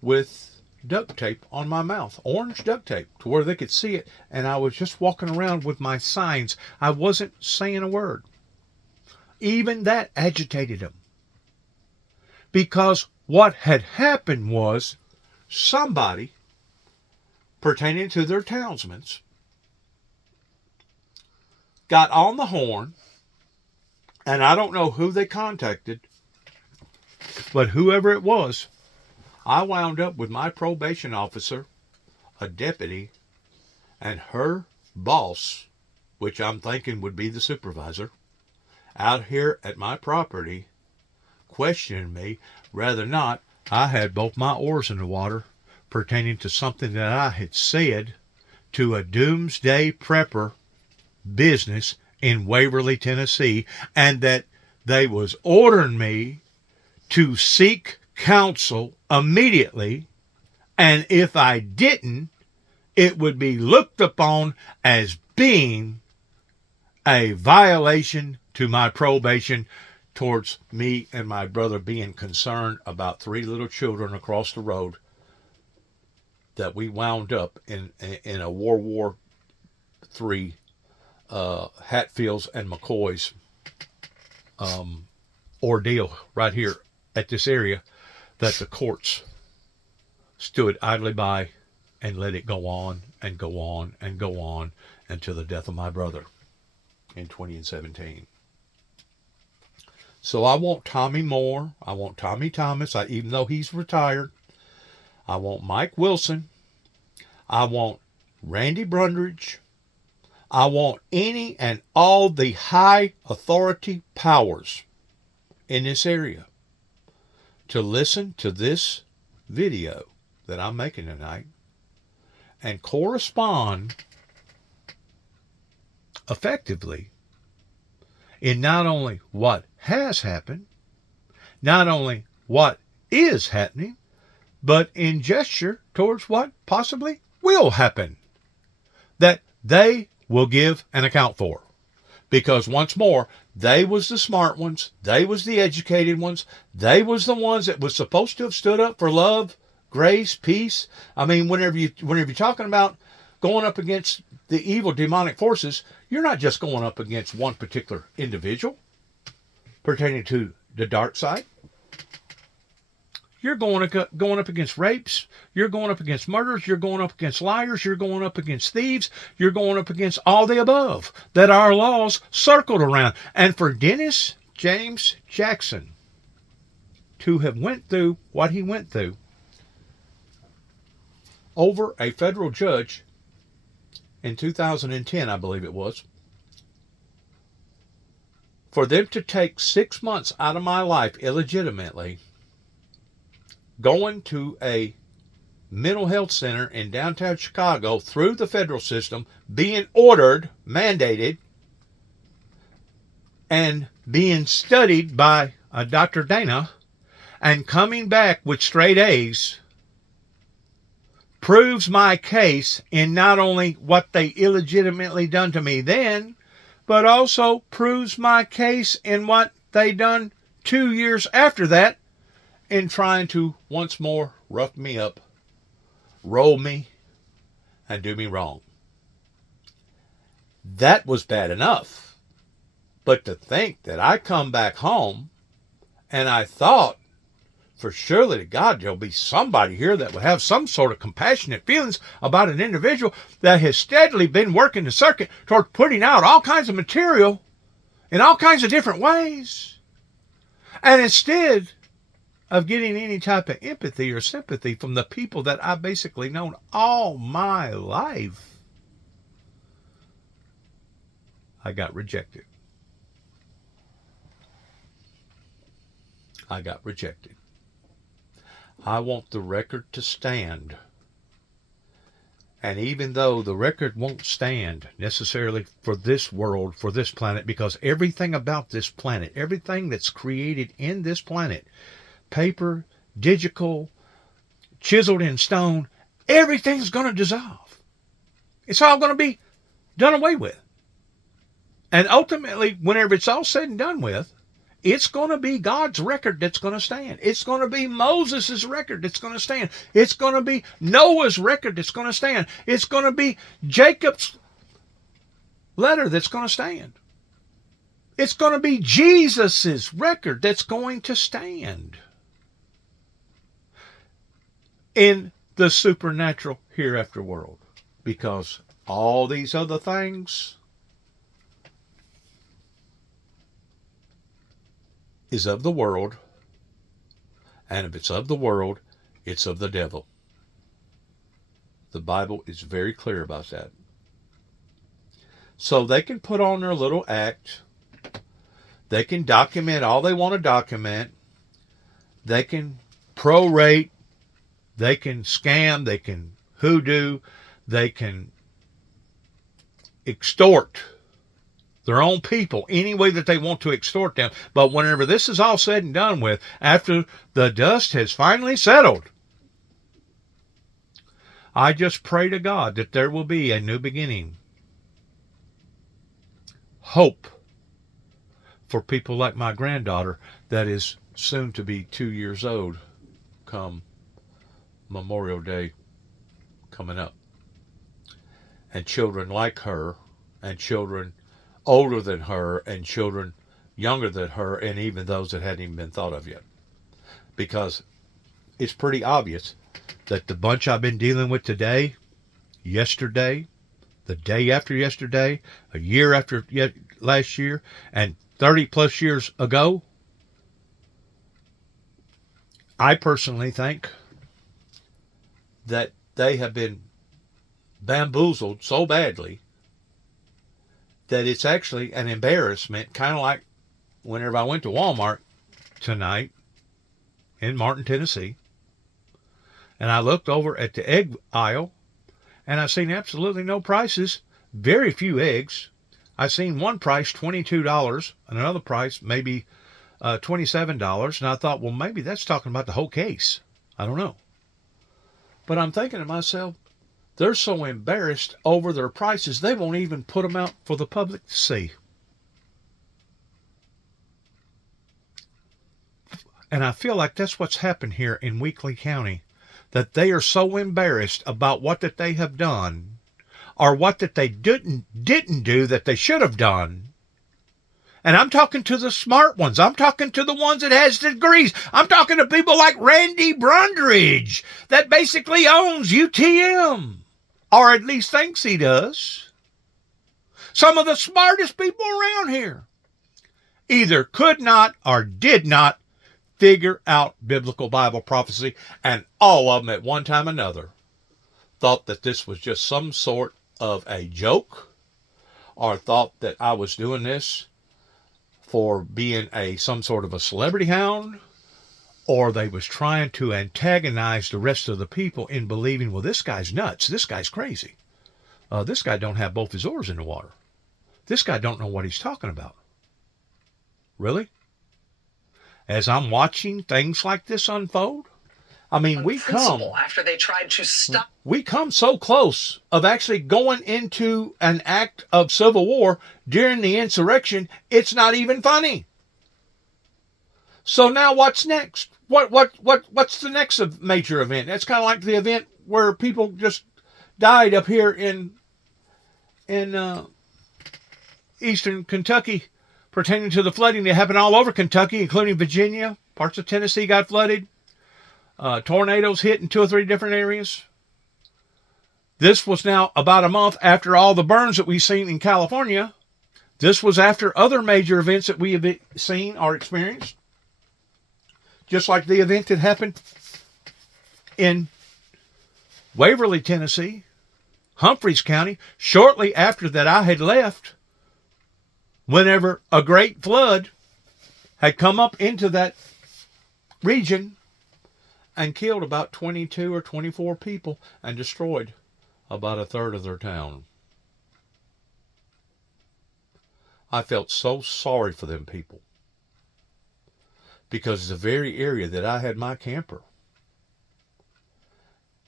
with duct tape on my mouth, orange duct tape, to where they could see it, and I was just walking around with my signs. I wasn't saying a word. Even that agitated them. Because what had happened was somebody pertaining to their townsmen got on the horn, and I don't know who they contacted, but whoever it was, I wound up with my probation officer, a deputy, and her boss, which I'm thinking would be the supervisor, out here at my property questioning me. Rather not, I had both my oars in the water pertaining to something that I had said to a doomsday prepper business in Waverly, Tennessee, and that they was ordering me to seek counsel immediately, and if I didn't, it would be looked upon as being a violation to my probation towards me and my brother being concerned about 3 little children across the road that we wound up in a World War III Hatfields and McCoys ordeal right here at this area, that the courts stood idly by and let it go on and go on and go on until the death of my brother in 2017. So I want Tommy Moore. I want Tommy Thomas, even though he's retired. I want Mike Wilson. I want Randy Brundridge. I want any and all the high authority powers in this area to listen to this video that I'm making tonight and correspond effectively in not only what has happened, not only what is happening, but in gesture towards what possibly will happen, that they will give an account for. Because once more, they was the smart ones, they was the educated ones, they was the ones that was supposed to have stood up for love, grace, peace. I mean, whenever you're talking about going up against the evil demonic forces, you're not just going up against one particular individual pertaining to the dark side. You're going up against rapes. You're going up against murders. You're going up against liars. You're going up against thieves. You're going up against all the above that our laws circled around. And for Dennis James Jackson to have went through what he went through over a federal judge in 2010, I believe it was, for them to take 6 months out of my life illegitimately, going to a mental health center in downtown Chicago through the federal system, being ordered, mandated, and being studied by a Dr. Dana, and coming back with straight A's, proves my case in not only what they illegitimately done to me then, but also proves my case in what they done 2 years after that, in trying to once more rough me up, roll me, and do me wrong. That was bad enough. But to think that I come back home and I thought, for surely to God, there'll be somebody here that will have some sort of compassionate feelings about an individual that has steadily been working the circuit toward putting out all kinds of material in all kinds of different ways. And instead of getting any type of empathy or sympathy from the people that I've basically known all my life, I got rejected. I got rejected. I want the record to stand. And even though the record won't stand necessarily for this world, for this planet, because everything about this planet, everything that's created in this planet, paper, digital, chiseled in stone, everything's going to dissolve. It's all going to be done away with. And ultimately, whenever it's all said and done with, it's going to be God's record that's going to stand. It's going to be Moses' record that's going to stand. It's going to be Noah's record that's going to stand. It's going to be Jacob's letter that's going to stand. It's going to be Jesus' record that's going to stand in the supernatural hereafter world. Because all these other things is of the world, and if it's of the world, it's of the devil. The Bible is very clear about that. So they can put on their little act. They can document all they want to document. They can prorate. They can scam. They can hoodoo. They can extort their own people any way that they want to extort them. But whenever this is all said and done with, after the dust has finally settled, I just pray to God that there will be a new beginning. Hope for people like my granddaughter that is soon to be 2 years old come Memorial Day coming up. And children like her, and children older than her, and children younger than her, and even those that hadn't even been thought of yet. Because it's pretty obvious that the bunch I've been dealing with today, yesterday, the day after yesterday, a year after last year, and 30 plus years ago, I personally think that they have been bamboozled so badly that it's actually an embarrassment, kind of like whenever I went to Walmart tonight in Martin, Tennessee, and I looked over at the egg aisle, and I seen absolutely no prices, very few eggs. I seen one price $22, and another price maybe $27, and I thought, well, maybe that's talking about the whole case. I don't know. But I'm thinking to myself, they're so embarrassed over their prices, they won't even put them out for the public to see. And I feel like that's what's happened here in Weakley County, that they are so embarrassed about what that they have done, or what that they didn't do that they should have done. And I'm talking to the smart ones. I'm talking to the ones that has degrees. I'm talking to people like Randy Brundridge, that basically owns UTM. Or at least thinks he does. Some of the smartest people around here either could not or did not figure out biblical Bible prophecy, and all of them at one time or another thought that this was just some sort of a joke, or thought that I was doing this for being some sort of a celebrity hound, or they was trying to antagonize the rest of the people in believing, well, this guy's nuts. This guy's crazy. This guy don't have both his oars in the water. This guy don't know what he's talking about. Really? As I'm watching things like this unfold, I mean, we come after they tried to stop. We come so close of actually going into an act of civil war during the insurrection, it's not even funny. So now what's next? What's the next major event? That's kind of like the event where people just died up here in eastern Kentucky pertaining to the flooding that happened all over Kentucky, including Virginia. Parts of Tennessee got flooded. Tornadoes hit in 2 or 3 different areas. This was now about a month after all the burns that we've seen in California. This was after other major events that we have seen or experienced. Just like the event that happened in Waverly, Tennessee, Humphreys County, shortly after that I had left, whenever a great flood had come up into that region and killed about 22 or 24 people and destroyed about a third of their town. I felt so sorry for them people, because the very area that I had my camper,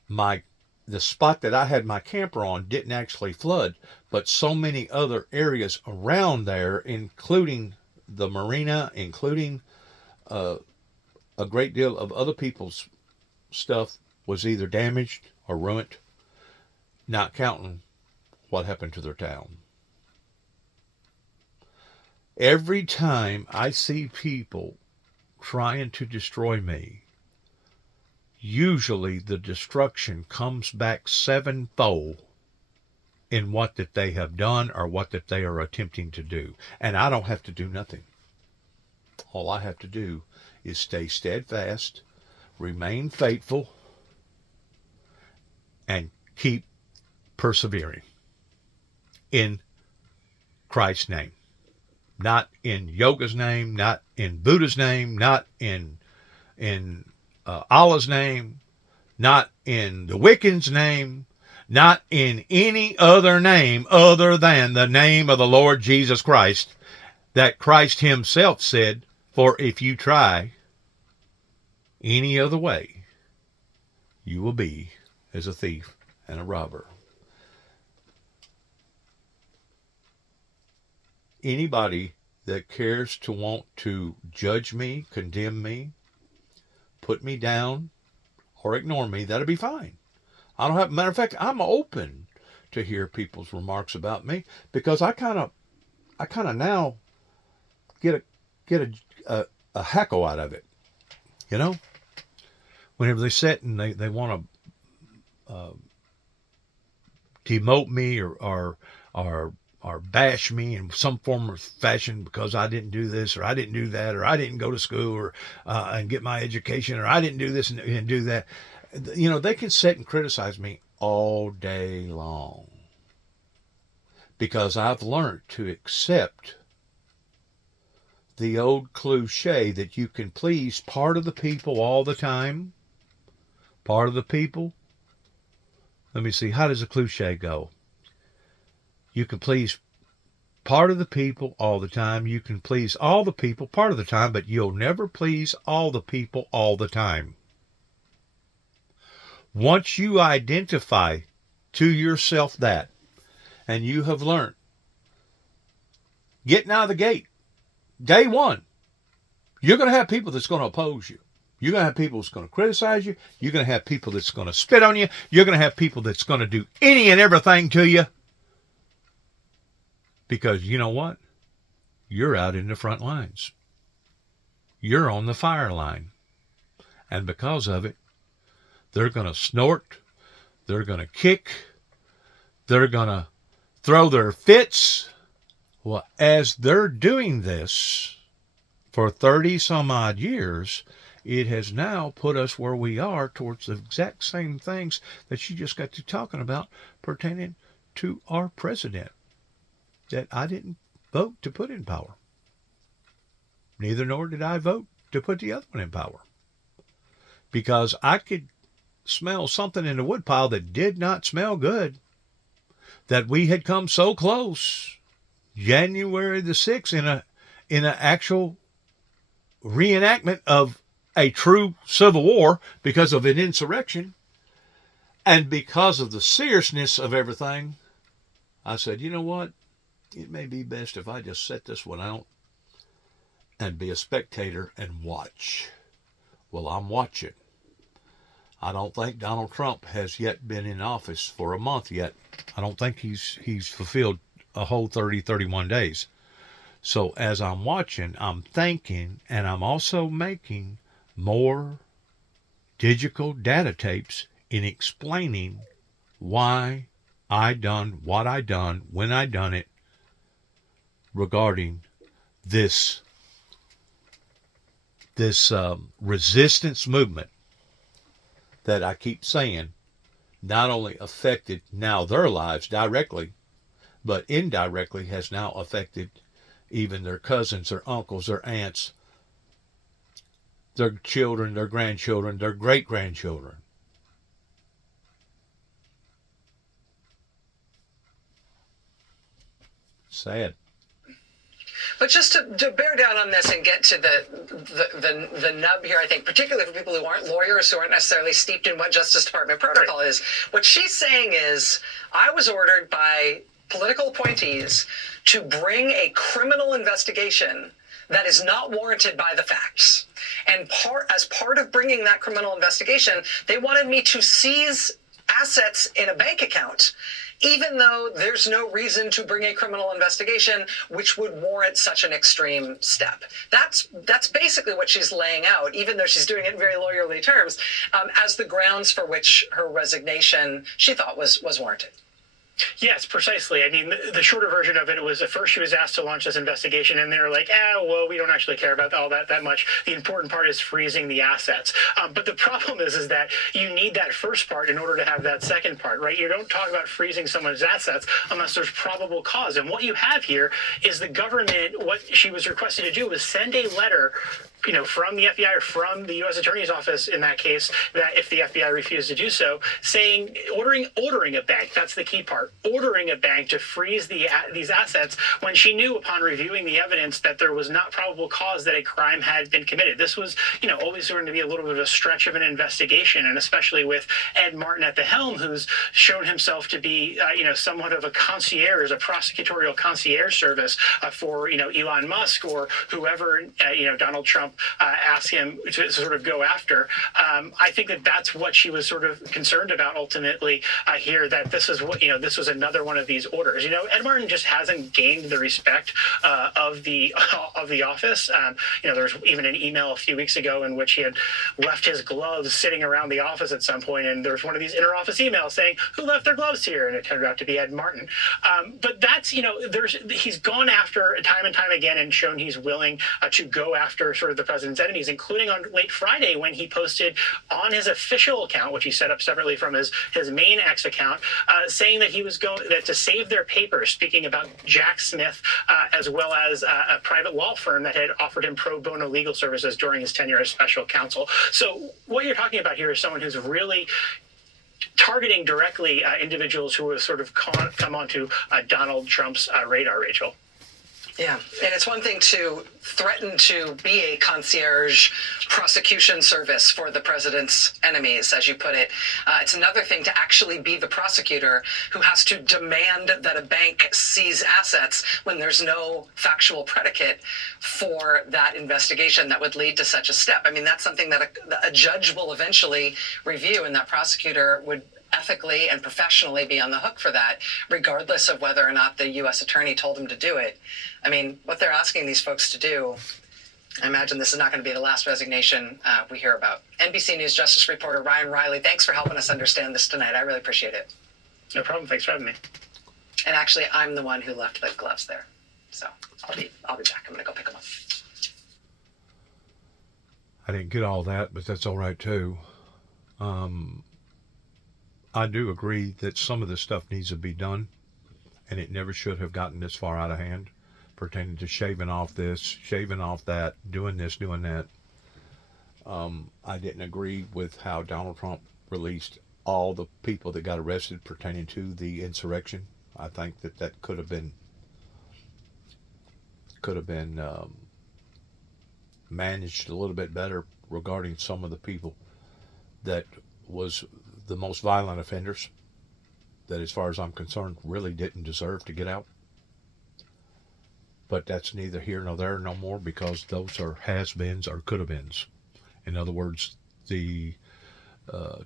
the spot that I had my camper on didn't actually flood, but so many other areas around there, including the marina, including a great deal of other people's stuff, was either damaged or ruined, not counting what happened to their town. Every time I see people trying to destroy me, usually the destruction comes back sevenfold in what that they have done or what that they are attempting to do. And I don't have to do nothing. All I have to do is stay steadfast, remain faithful, and keep persevering in Christ's name. Not in yoga's name, not in Buddha's name, not in Allah's name, not in the Wiccan's name, not in any other name other than the name of the Lord Jesus Christ, that Christ himself said, for if you try any other way, you will be as a thief and a robber. Anybody that cares to want to judge me, condemn me, put me down, or ignore me, that'll be fine. I don't have, matter of fact, I'm open to hear people's remarks about me, because I kind of now get a heckle out of it. You know, whenever they sit and they want to demote me or bash me in some form or fashion because I didn't do this or I didn't do that or I didn't go to school or and get my education or I didn't do this and do that. You know, they can sit and criticize me all day long, because I've learned to accept the old cliche that you can please part of the people all the time. Part of the people. Let me see. How does the cliche go? You can please part of the people all the time. You can please all the people part of the time, but you'll never please all the people all the time. Once you identify to yourself that, and you have learned, getting out of the gate, day one, you're going to have people that's going to oppose you. You're going to have people that's going to criticize you. You're going to have people that's going to spit on you. You're going to have people that's going to do any and everything to you. Because you know what? You're out in the front lines. You're on the fire line. And because of it, they're going to snort. They're going to kick. They're going to throw their fits. Well, as they're doing this for 30 some odd years, it has now put us where we are towards the exact same things that you just got to talking about pertaining to our president that I didn't vote to put in power. Neither nor did I vote to put the other one in power. Because I could smell something in the woodpile that did not smell good. That we had come so close. January the 6th in an actual reenactment of a true civil war because of an insurrection. And because of the seriousness of everything, I said, you know what? It may be best if I just set this one out and be a spectator and watch. Well, I'm watching. I don't think Donald Trump has yet been in office for a month yet. I don't think he's fulfilled a whole 31 days. So as I'm watching, I'm thinking, and I'm also making more digital data tapes in explaining why I done what I done, when I done it, regarding this resistance movement that I keep saying not only affected now their lives directly, but indirectly has now affected even their cousins, their uncles, their aunts, their children, their grandchildren, their great-grandchildren. Sad. But just to bear down on this and get to the nub here, I think, particularly for people who aren't lawyers, who aren't necessarily steeped in what Justice Department protocol is, what she's saying is, I was ordered by political appointees to bring a criminal investigation that is not warranted by the facts. And as part of bringing that criminal investigation, they wanted me to seize assets in a bank account, even though there's no reason to bring a criminal investigation which would warrant such an extreme step. That's basically what she's laying out, even though she's doing it in very lawyerly terms, as the grounds for which her resignation she thought was warranted. Yes, precisely. I mean, the shorter version of it was at first she was asked to launch this investigation, and they were like, well, we don't actually care about all that much. The important part is freezing the assets. But the problem is that you need that first part in order to have that second part, right? You don't talk about freezing someone's assets unless there's probable cause. And what you have here is the government, what she was requested to do was send a letter, from the FBI or from the U.S. Attorney's Office in that case, that if the FBI refused to do so, saying, ordering a bank, that's the key part, ordering a bank to freeze these assets when she knew upon reviewing the evidence that there was not probable cause that a crime had been committed. This was, always going to be a little bit of a stretch of an investigation, and especially with Ed Martin at the helm, who's shown himself to be, somewhat of a concierge, a prosecutorial concierge service for, Elon Musk or whoever, Donald Trump asked him to sort of go after. I think that's what she was sort of concerned about ultimately here, that this is what, this was another one of these orders. Ed Martin just hasn't gained the respect of the office. There was even an email a few weeks ago in which he had left his gloves sitting around the office at some point, and there was one of these inter-office emails saying, who left their gloves here? And it turned out to be Ed Martin. But that's, he's gone after time and time again and shown he's willing to go after sort of the president's enemies, including on late Friday when he posted on his official account, which he set up separately from his main X account, saying that he was going to save their papers, speaking about Jack Smith, as well as a private law firm that had offered him pro bono legal services during his tenure as special counsel. So what you're talking about here is someone who's really targeting directly individuals who have sort of come onto Donald Trump's radar, Rachel. Yeah, and it's one thing to threaten to be a concierge prosecution service for the president's enemies, as you put it. It's another thing to actually be the prosecutor who has to demand that a bank seize assets when there's no factual predicate for that investigation that would lead to such a step. I mean, that's something that a judge will eventually review, and that prosecutor would ethically and professionally be on the hook for that, regardless of whether or not the U.S. attorney told him to do it. I mean, what they're asking these folks to do, I imagine this is not going to be the last resignation we hear about. NBC News Justice reporter Ryan Riley, thanks for helping us understand this tonight. I really appreciate it. No problem. Thanks for having me. And actually, I'm the one who left the gloves there. So I'll be back. I'm going to go pick them up. I didn't get all that, but that's all right too. I do agree that some of this stuff needs to be done, and it never should have gotten this far out of hand, pertaining to shaving off this, shaving off that, doing this, doing that. I didn't agree with how Donald Trump released all the people that got arrested pertaining to the insurrection. I think that could have been managed a little bit better regarding some of the people that was the most violent offenders that, as far as I'm concerned, really didn't deserve to get out. But that's neither here nor there no more, because those are has-beens or could-have-beens. In other words, the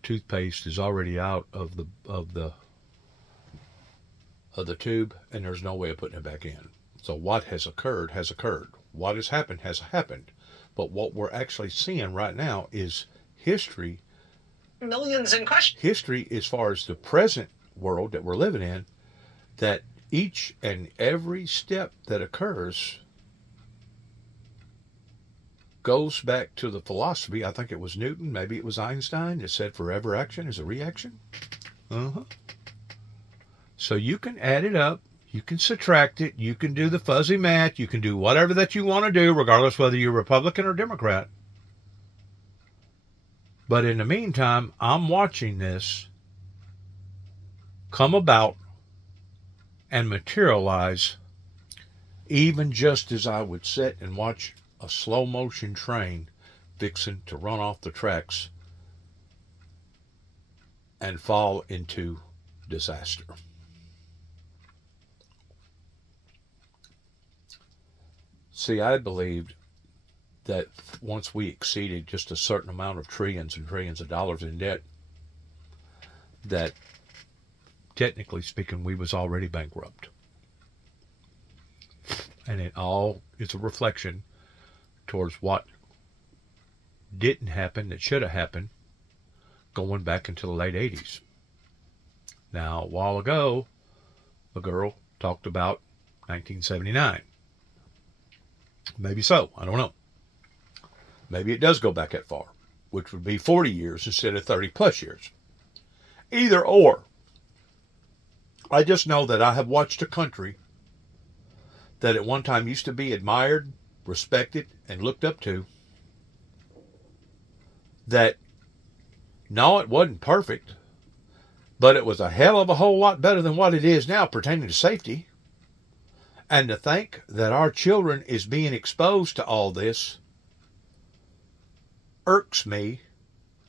toothpaste is already out of the tube, and there's no way of putting it back in. So what has occurred has occurred. What has happened. But what we're actually seeing right now is history. Millions in question. History, as far as the present world that we're living in, that each and every step that occurs goes back to the philosophy. I think it was Newton, maybe it was Einstein, that said forever action is a reaction. So you can add it up, you can subtract it, you can do the fuzzy math, you can do whatever that you want to do, regardless whether you're Republican or Democrat. But in the meantime, I'm watching this come about and materialize, even just as I would sit and watch a slow motion train fixing to run off the tracks and fall into disaster. See, I believed that once we exceeded just a certain amount of trillions and trillions of dollars in debt, that technically speaking, we was already bankrupt. And it all is a reflection towards what didn't happen that should have happened going back into the late 80s. Now, a while ago, a girl talked about 1979. Maybe so. I don't know. Maybe it does go back that far, which would be 40 years instead of 30 plus years. Either or. I just know that I have watched a country that at one time used to be admired, respected, and looked up to, that, no, it wasn't perfect, but it was a hell of a whole lot better than what it is now pertaining to safety. And to think that our children is being exposed to all this irks me,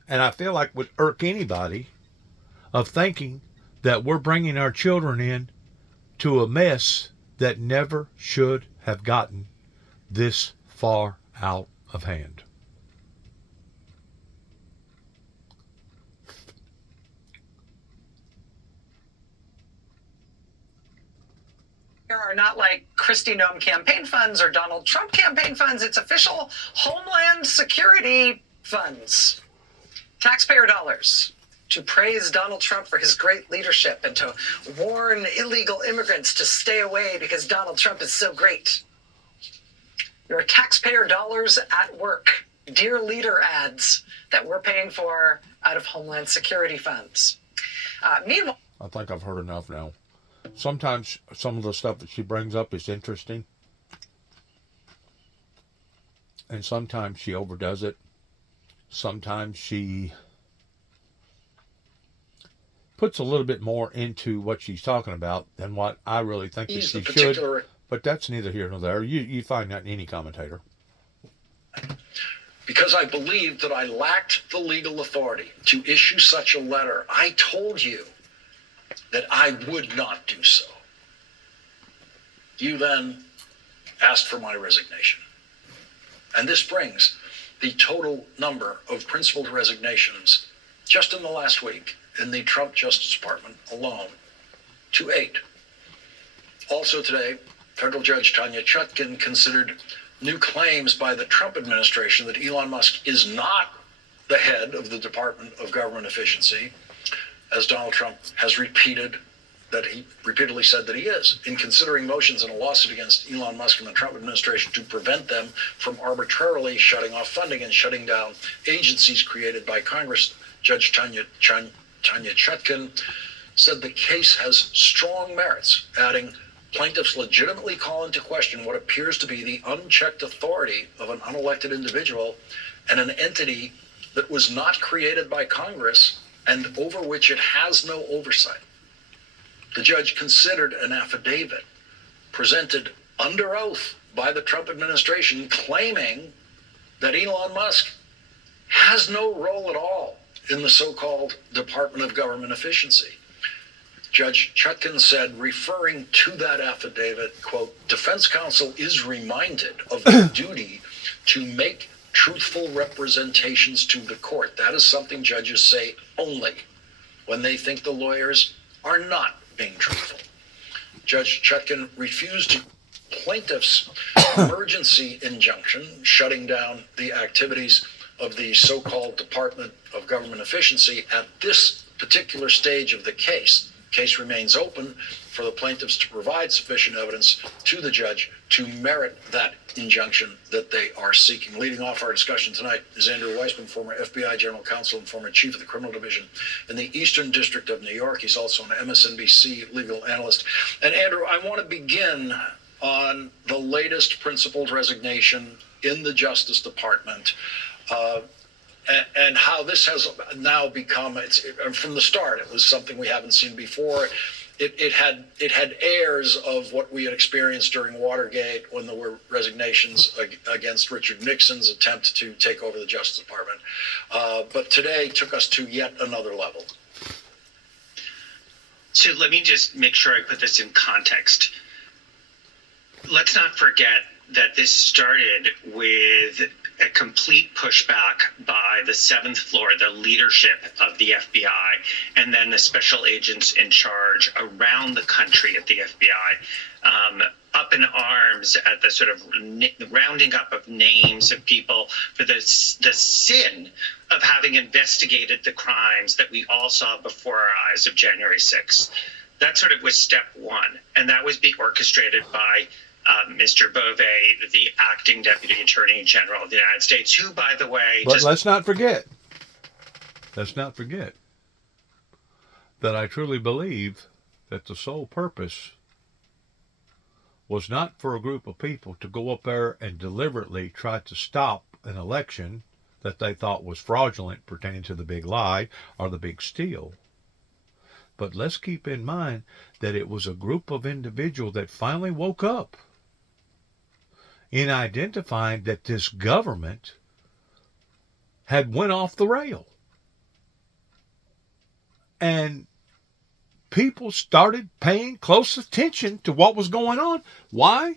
and I feel like would irk anybody, of thinking that we're bringing our children in to a mess that never should have gotten this far out of hand. Are not like Kristi Noem campaign funds or Donald Trump campaign funds. It's official Homeland Security funds. Taxpayer dollars to praise Donald Trump for his great leadership and to warn illegal immigrants to stay away because Donald Trump is so great. Your taxpayer dollars at work. Dear Leader ads that we're paying for out of Homeland Security funds. Meanwhile, I think I've heard enough now. Sometimes some of the stuff that she brings up is interesting, and sometimes she overdoes it. Sometimes she puts a little bit more into what she's talking about than what I really think that she should. But that's neither here nor there. You find that in any commentator. Because I believed that I lacked the legal authority to issue such a letter, I told you that I would not do so. You then asked for my resignation. And this brings the total number of principled resignations just in the last week in the Trump Justice Department alone to 8. Also today, federal judge Tanya Chutkan considered new claims by the Trump administration that Elon Musk is not the head of the Department of Government Efficiency, as Donald Trump has repeatedly said that he is, in considering motions in a lawsuit against Elon Musk and the Trump administration to prevent them from arbitrarily shutting off funding and shutting down agencies created by Congress. Judge Tanya Chutkan said the case has strong merits, adding, plaintiffs legitimately call into question what appears to be the unchecked authority of an unelected individual and an entity that was not created by Congress and over which it has no oversight. The judge considered an affidavit presented under oath by the Trump administration claiming that Elon Musk has no role at all in the so-called Department of Government Efficiency. Judge Chutkan said, referring to that affidavit, quote, defense counsel is reminded of the duty to make truthful representations to the court. That is something judges say only when they think the lawyers are not being truthful. Judge Chutkan refused plaintiffs' emergency injunction shutting down the activities of the so-called Department of Government Efficiency at this particular stage of the case. The case remains open for the plaintiffs to provide sufficient evidence to the judge to merit that injunction that they are seeking. Leading off our discussion tonight is Andrew Weissman, former FBI General Counsel and former Chief of the Criminal Division in the Eastern District of New York. He's also an MSNBC legal analyst. And Andrew, I want to begin on the latest principled resignation in the Justice Department. and how this has now become, from the start, it was something we haven't seen before. It had airs of what we had experienced during Watergate, when there were resignations against Richard Nixon's attempt to take over the Justice Department. But today took us to yet another level. So let me just make sure I put this in context. Let's not forget that this started with a complete pushback by the seventh floor, the leadership of the FBI, and then the special agents in charge around the country at the FBI, up in arms at the sort of rounding up of names of people for the sin of having investigated the crimes that we all saw before our eyes of January 6th. That sort of was step one, and that was being orchestrated by Mr. Beauvais, the acting Deputy Attorney General of the United States, who, by the way... But let's not forget that I truly believe that the sole purpose was not for a group of people to go up there and deliberately try to stop an election that they thought was fraudulent pertaining to the big lie or the big steal. But let's keep in mind that it was a group of individuals that finally woke up in identifying that this government had went off the rail. And people started paying close attention to what was going on. Why?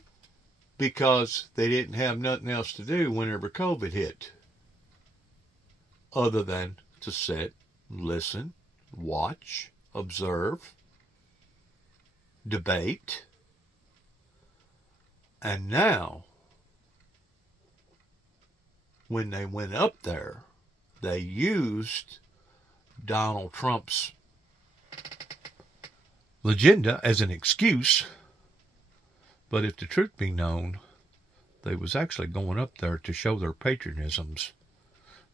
Because they didn't have nothing else to do whenever COVID hit, other than to sit, listen, watch, observe, debate. And now, when they went up there, they used Donald Trump's agenda as an excuse. But if the truth be known, they was actually going up there to show their patriotisms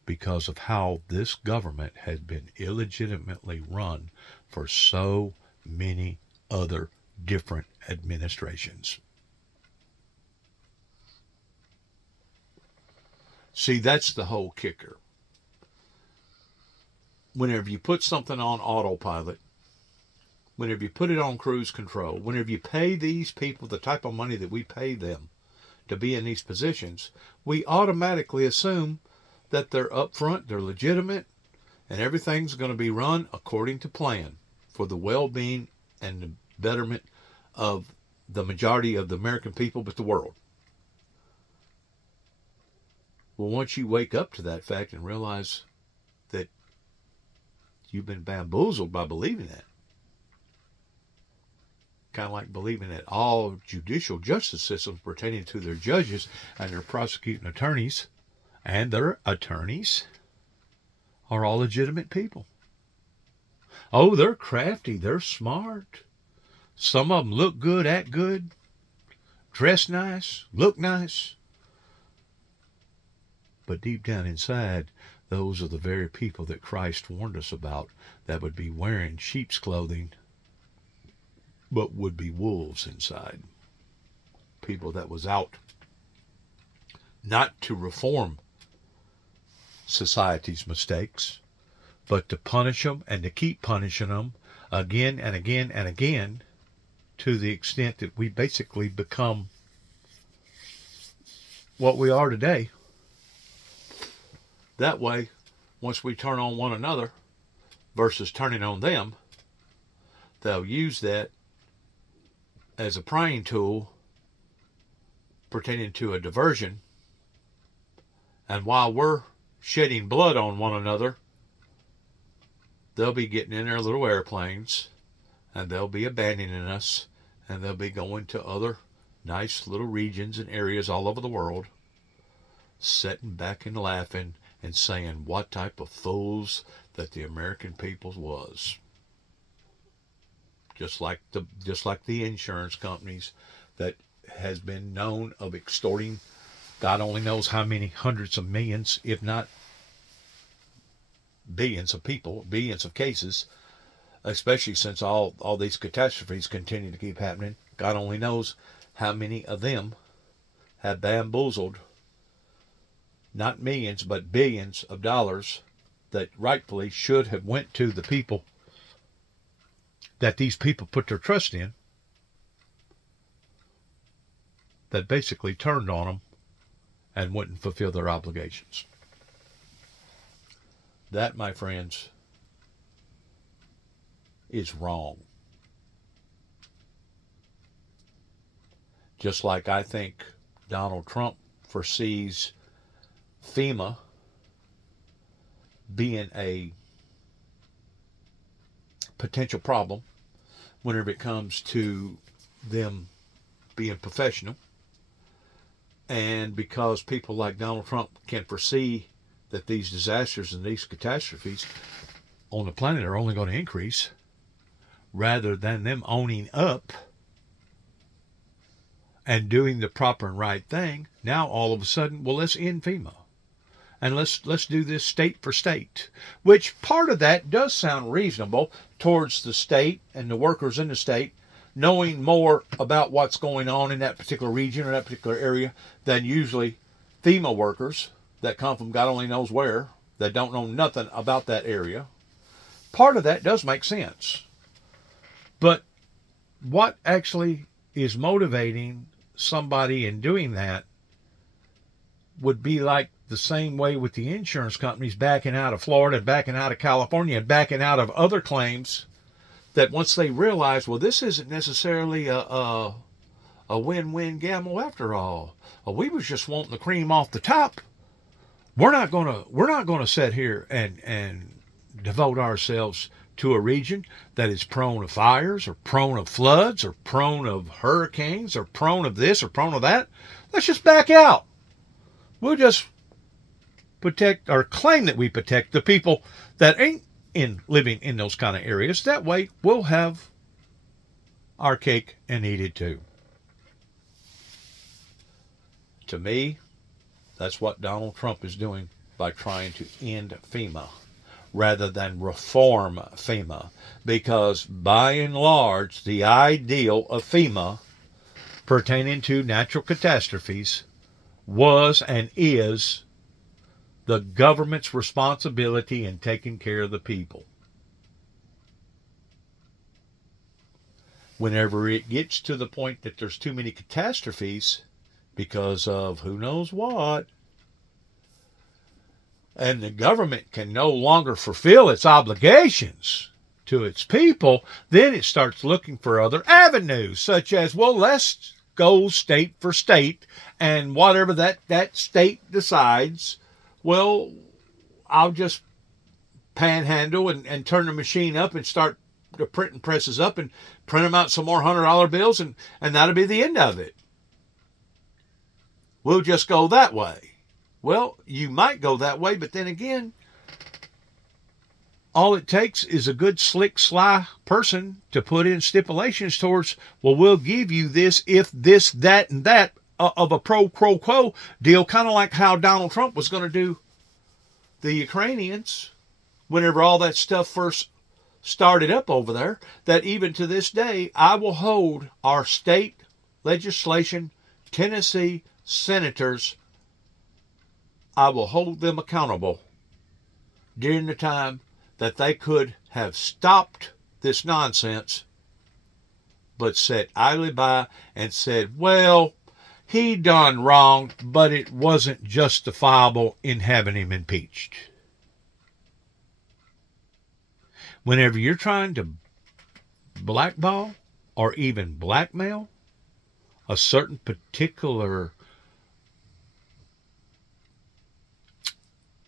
because of how this government had been illegitimately run for so many other different administrations. See, that's the whole kicker. Whenever you put something on autopilot, whenever you put it on cruise control, whenever you pay these people the type of money that we pay them to be in these positions, we automatically assume that they're up front, they're legitimate, and everything's going to be run according to plan for the well-being and the betterment of the majority of the American people, but the world. Well, once you wake up to that fact and realize that you've been bamboozled by believing that, kind of like believing that all judicial justice systems pertaining to their judges and their prosecuting attorneys and their attorneys are all legitimate people. Oh, they're crafty, they're smart. Some of them look good, act good, dress nice, look nice. But deep down inside, those are the very people that Christ warned us about that would be wearing sheep's clothing, but would be wolves inside. People that was out not to reform society's mistakes, but to punish them and to keep punishing them again and again and again, to the extent that we basically become what we are today. That way, once we turn on one another versus turning on them, they'll use that as a prying tool pertaining to a diversion. And while we're shedding blood on one another, they'll be getting in their little airplanes and they'll be abandoning us, and they'll be going to other nice little regions and areas all over the world, sitting back and laughing and saying what type of fools that the American people was. Just like the insurance companies that has been known of extorting God only knows how many hundreds of millions, if not billions of people, billions of cases, especially since all these catastrophes continue to keep happening. God only knows how many of them have bamboozled not millions, but billions of dollars that rightfully should have went to the people that these people put their trust in, that basically turned on them and wouldn't fulfill their obligations. That, my friends, is wrong. Just like I think Donald Trump foresees FEMA being a potential problem whenever it comes to them being professional. And because people like Donald Trump can foresee that these disasters and these catastrophes on the planet are only going to increase, rather than them owning up and doing the proper and right thing, now all of a sudden, well, let's end FEMA. And let's do this state for state, which part of that does sound reasonable towards the state and the workers in the state knowing more about what's going on in that particular region or that particular area than usually FEMA workers that come from God only knows where, that don't know nothing about that area. Part of that does make sense. But what actually is motivating somebody in doing that would be like the same way with the insurance companies backing out of Florida, backing out of California, and backing out of other claims, that once they realize, well, this isn't necessarily a win-win gamble after all. We was just wanting the cream off the top. We're not gonna sit here and devote ourselves to a region that is prone to fires or prone of floods or prone of hurricanes or prone of this or prone of that. Let's just back out. We'll just protect or claim that we protect the people that ain't living in those kind of areas. That way we'll have our cake and eat it too. To me, that's what Donald Trump is doing by trying to end FEMA rather than reform FEMA, because by and large the ideal of FEMA pertaining to natural catastrophes was and is the government's responsibility in taking care of the people. Whenever it gets to the point that there's too many catastrophes because of who knows what, and the government can no longer fulfill its obligations to its people, then it starts looking for other avenues, such as, well, let's go state for state, and whatever that state decides, well, I'll just panhandle and turn the machine up and start the printing presses up and print them out some more $100 bills, and that'll be the end of it. We'll just go that way. Well, you might go that way, but then again, all it takes is a good, slick, sly person to put in stipulations towards, well, we'll give you this if this, that, and that, of a pro quo deal, kind of like how Donald Trump was going to do the Ukrainians whenever all that stuff first started up over there, that even to this day, I will hold our state legislation, Tennessee senators, I will hold them accountable during the time that they could have stopped this nonsense, but sat idly by and said, well, he done wrong, but it wasn't justifiable in having him impeached. Whenever you're trying to blackball or even blackmail a certain particular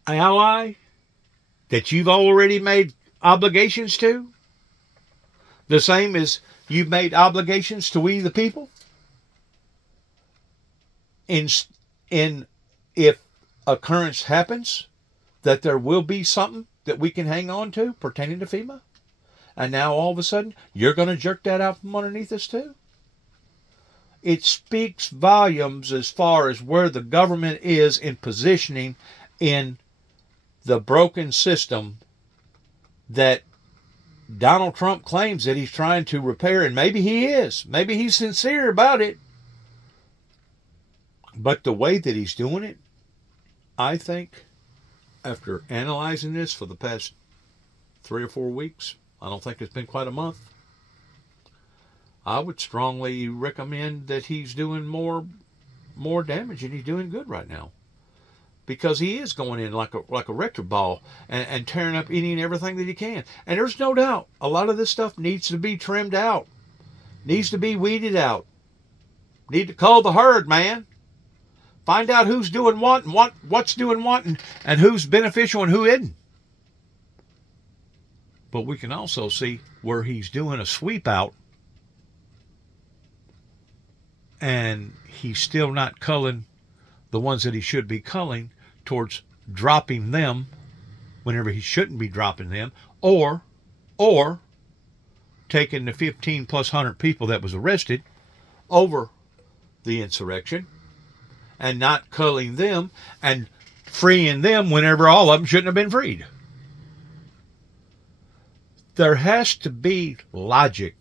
ally that you've already made obligations to, the same as you've made obligations to we the people, in if occurrence happens that there will be something that we can hang on to pertaining to FEMA, and now all of a sudden you're going to jerk that out from underneath us too? It speaks volumes as far as where the government is in positioning in the broken system that Donald Trump claims that he's trying to repair, and maybe he is. Maybe he's sincere about it. But the way that he's doing it I think after analyzing this for the past 3 or 4 weeks, I don't think it's been quite a month, I would strongly recommend that he's doing more damage than he's doing good right now. Because he is going in like a wrecking ball and tearing up any and everything that he can. And there's no doubt a lot of this stuff needs to be trimmed out, needs to be weeded out. Need to cull the herd, man. Find out who's doing what and what's doing what and who's beneficial and who isn't. But we can also see where he's doing a sweep out and he's still not culling the ones that he should be culling towards dropping them whenever he shouldn't be dropping them, or taking the 15 plus 100 people that was arrested over the insurrection and not culling them and freeing them whenever all of them shouldn't have been freed. There has to be logic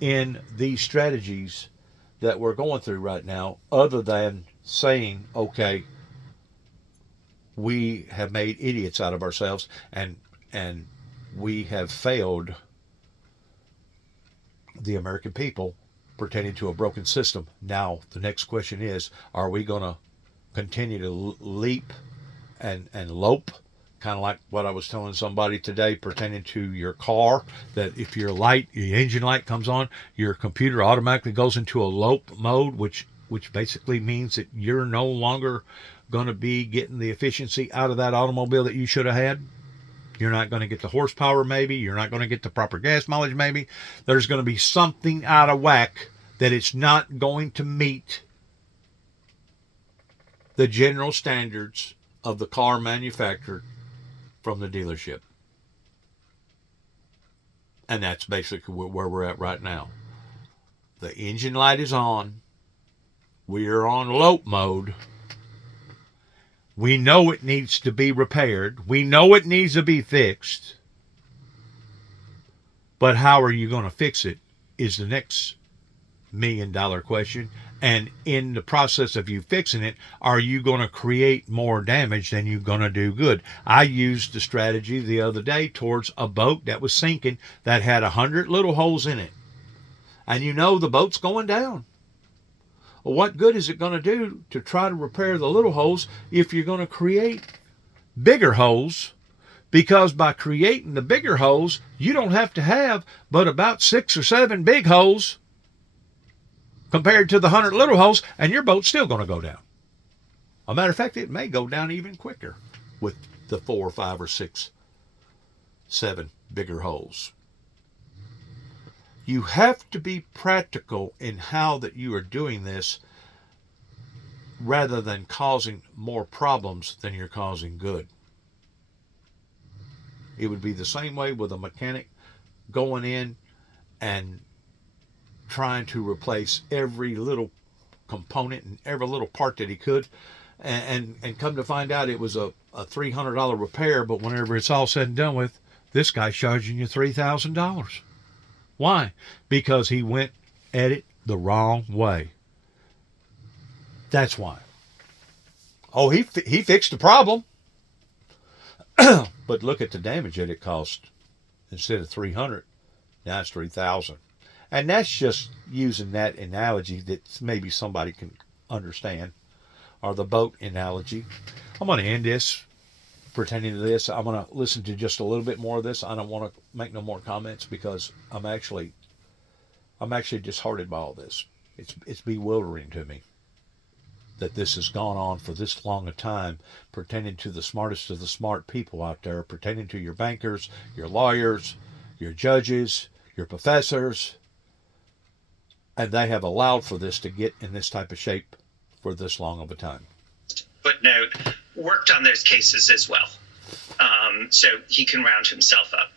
in these strategies that we're going through right now, other than saying, okay, we have made idiots out of ourselves and we have failed the American people pertaining to a broken system. Now, the next question is, are we going to continue to leap and lope? Kind of like what I was telling somebody today pertaining to your car, that if your engine light comes on, your computer automatically goes into a lope mode, which basically means that you're no longer going to be getting the efficiency out of that automobile that you should have had. You're not going to get the horsepower, maybe. You're not going to get the proper gas mileage, maybe. There's going to be something out of whack that it's not going to meet the general standards of the car manufacturer from the dealership. And that's basically where we're at right now. The engine light is on. We are on lope mode. We know it needs to be repaired. We know it needs to be fixed. But how are you going to fix it is the next $1 million question. And in the process of you fixing it, are you going to create more damage than you're going to do good? I used the strategy the other day towards a boat that was sinking that had 100 little holes in it. And you know the boat's going down. Well, what good is it going to do to try to repair the little holes if you're going to create bigger holes? Because by creating the bigger holes, you don't have to have but about 6 or 7 big holes compared to the 100 little holes, and your boat's still going to go down. A matter of fact, it may go down even quicker with the 4 or 5 or 6, 7 bigger holes. You have to be practical in how that you are doing this rather than causing more problems than you're causing good. It would be the same way with a mechanic going in and trying to replace every little component and every little part that he could, and come to find out it was a $300 repair, but whenever it's all said and done with, this guy's charging you $3,000. Why? Because he went at it the wrong way. That's why. Oh, he fixed the problem. But look at the damage that it cost. Instead of $300, now it's $3,000. And that's just using that analogy that maybe somebody can understand, or the boat analogy. I'm going to end this pertaining to this. I'm going to listen to just a little bit more of this. I don't want to make no more comments because I'm actually disheartened by all this. It's bewildering to me that this has gone on for this long a time, pertaining to the smartest of the smart people out there, pertaining to your bankers, your lawyers, your judges, your professors, and they have allowed for this to get in this type of shape for this long of a time. Footnote, worked on those cases as well. So he can round himself up.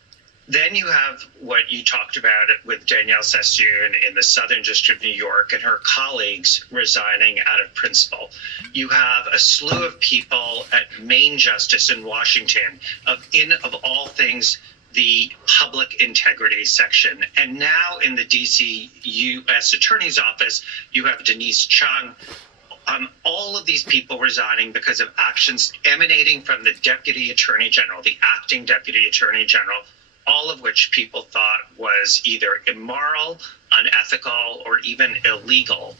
Then you have what you talked about with Danielle Sassoon in the Southern District of New York and her colleagues resigning out of principle. You have a slew of people at Main Justice in Washington of all things, the public integrity section. And now in the DC U.S. Attorney's Office, you have Denise Chung all of these people resigning because of actions emanating from the Deputy Attorney General, the acting Deputy Attorney General, all of which people thought was either immoral, unethical, or even illegal.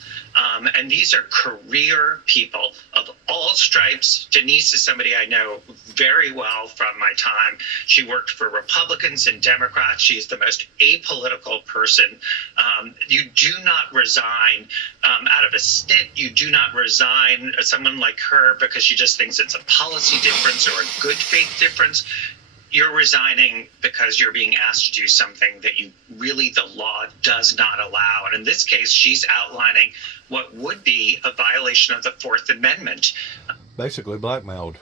And these are career people of all stripes. Denise is somebody I know very well from my time. She worked for Republicans and Democrats. She's the most apolitical person. You do not resign out of a stint. You do not resign someone like her because she just thinks it's a policy difference or a good faith difference. You're resigning because you're being asked to do something that the law does not allow. And in this case, she's outlining what would be a violation of the Fourth Amendment. Basically blackmailed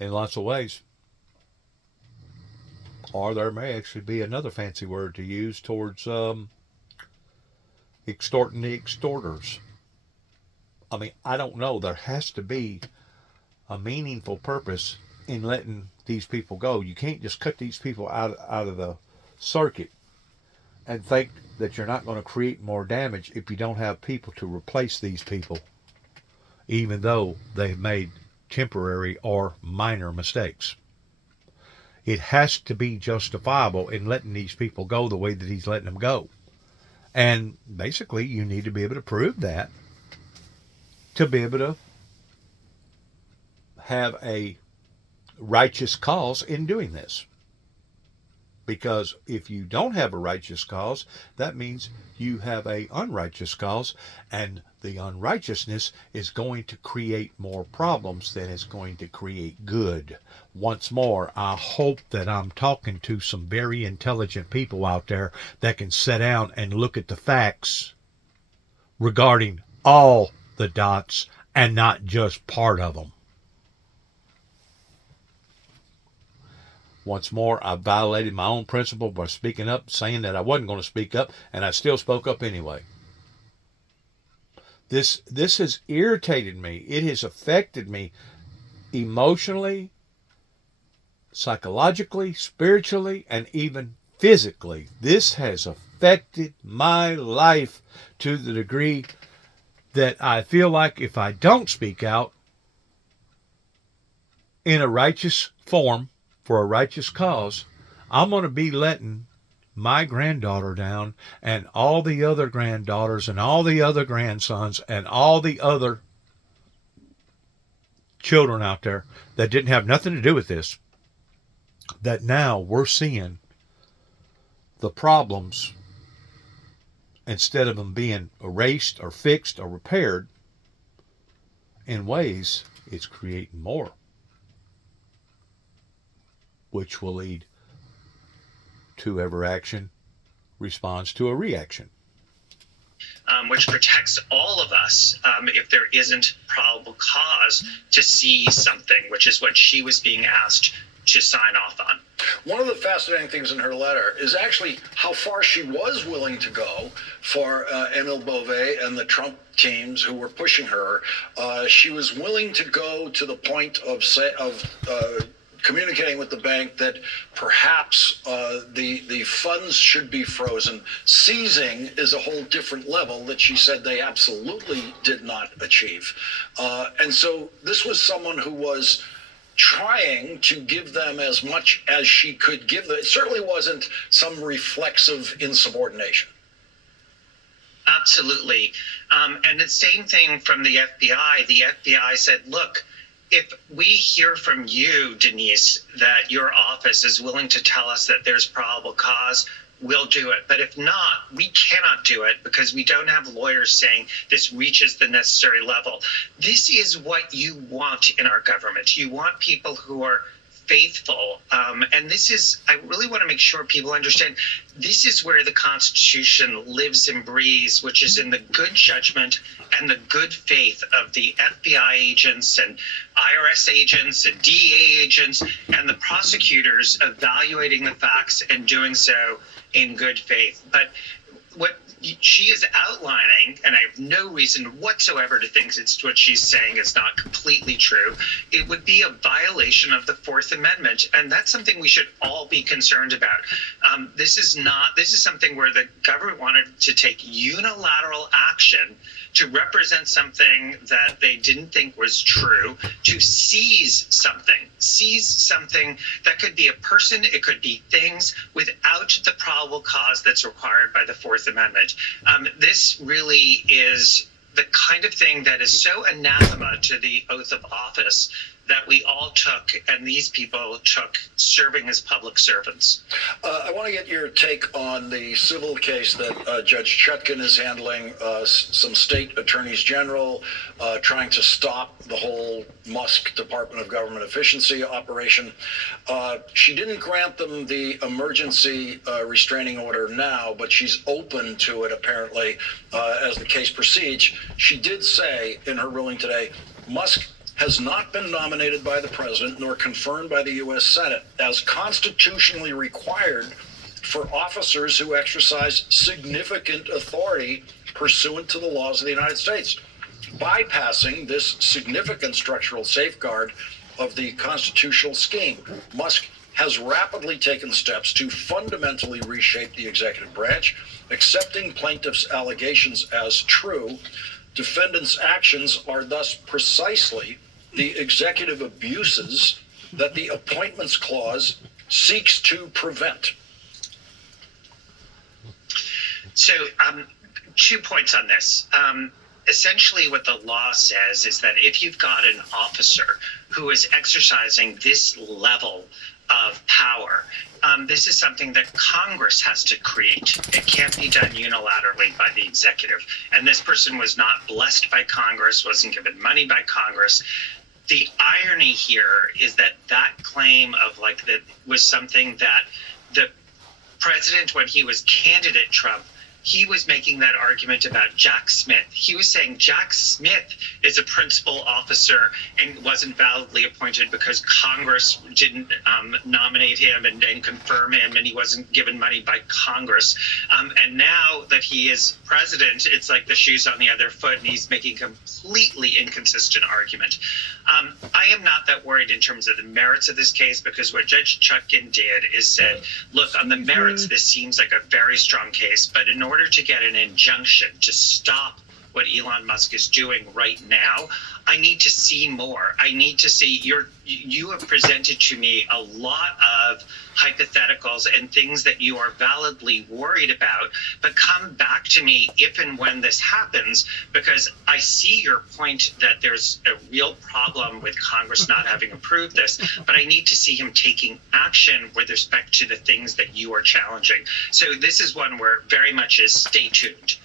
in lots of ways. Or there may actually be another fancy word to use towards extorting the extorters. I mean, I don't know. There has to be a meaningful purpose in letting these people go. You can't just cut these people out of the circuit and think that you're not going to create more damage if you don't have people to replace these people, even though they've made temporary or minor mistakes. It has to be justifiable in letting these people go the way that he's letting them go. And basically, you need to be able to prove that to be able to have a righteous cause in doing this. Because if you don't have a righteous cause, that means you have a unrighteous cause, and the unrighteousness is going to create more problems than it's going to create good. Once more, I hope that I'm talking to some very intelligent people out there that can sit down and look at the facts regarding all the dots and not just part of them. Once more, I violated my own principle by speaking up, saying that I wasn't going to speak up, and I still spoke up anyway. This has irritated me. It has affected me emotionally, psychologically, spiritually, and even physically. This has affected my life to the degree that I feel like if I don't speak out in a righteous form, for a righteous cause, I'm going to be letting my granddaughter down and all the other granddaughters and all the other grandsons and all the other children out there that didn't have nothing to do with this, that now we're seeing the problems, instead of them being erased or fixed or repaired, in ways it's creating more, which will lead to every action responds to a reaction. Which protects all of us if there isn't probable cause to see something, which is what she was being asked to sign off on. One of the fascinating things in her letter is actually how far she was willing to go for Emile Beauvais and the Trump teams who were pushing her. She was willing to go to the point of communicating with the bank that perhaps the funds should be frozen. Seizing is a whole different level that she said they absolutely did not achieve. And so this was someone who was trying to give them as much as she could give them. It certainly wasn't some reflexive insubordination. Absolutely. And the same thing from the FBI. The FBI said, look, if we hear from you, Denise, that your office is willing to tell us that there's probable cause, we'll do it. But if not, we cannot do it because we don't have lawyers saying this reaches the necessary level. This is what you want in our government. You want people who are faithful. And this is, I really want to make sure people understand, this is where the Constitution lives and breathes, which is in the good judgment and the good faith of the FBI agents and IRS agents and DEA agents and the prosecutors evaluating the facts and doing so in good faith. But what she is outlining, and I have no reason whatsoever to think it's what she's saying is not completely true, it would be a violation of the Fourth Amendment, and that's something we should all be concerned about. This is something where the government wanted to take unilateral action to represent something that they didn't think was true, to seize something that could be a person, it could be things, without the probable cause that's required by the Fourth Amendment. This really is the kind of thing that is so anathema to the oath of office that we all took, and these people took, serving as public servants. I want to get your take on the civil case that Judge Chutkan is handling, some state attorneys general trying to stop the whole Musk Department of Government Efficiency operation. She didn't grant them the emergency restraining order now, but she's open to it apparently as the case proceeds. She did say in her ruling today, Musk has not been nominated by the president nor confirmed by the U.S. Senate as constitutionally required for officers who exercise significant authority pursuant to the laws of the United States. Bypassing this significant structural safeguard of the constitutional scheme, Musk has rapidly taken steps to fundamentally reshape the executive branch, accepting plaintiffs' allegations as true. Defendants' actions are thus precisely the executive abuses that the Appointments Clause seeks to prevent. So, 2 points on this. Essentially, what the law says is that if you've got an officer who is exercising this level of power, this is something that Congress has to create. It can't be done unilaterally by the executive. And this person was not blessed by Congress, wasn't given money by Congress. The irony here is that that claim of that was something that the president, when he was candidate Trump, he was making that argument about Jack Smith. He was saying Jack Smith is a principal officer and wasn't validly appointed because Congress didn't nominate him and confirm him, and he wasn't given money by Congress. And now that he is president, it's like the shoe's on the other foot, and he's making a completely inconsistent argument. I am not that worried in terms of the merits of this case, because what Judge Chutkan did is said, look, on the merits, this seems like a very strong case, but in order to get an injunction to stop what Elon Musk is doing right now, I need to see more. I need to see you have presented to me a lot of hypotheticals and things that you are validly worried about, but come back to me if and when this happens, because I see your point that there's a real problem with Congress not having approved this, but I need to see him taking action with respect to the things that you are challenging. So this is one where very much is stay tuned,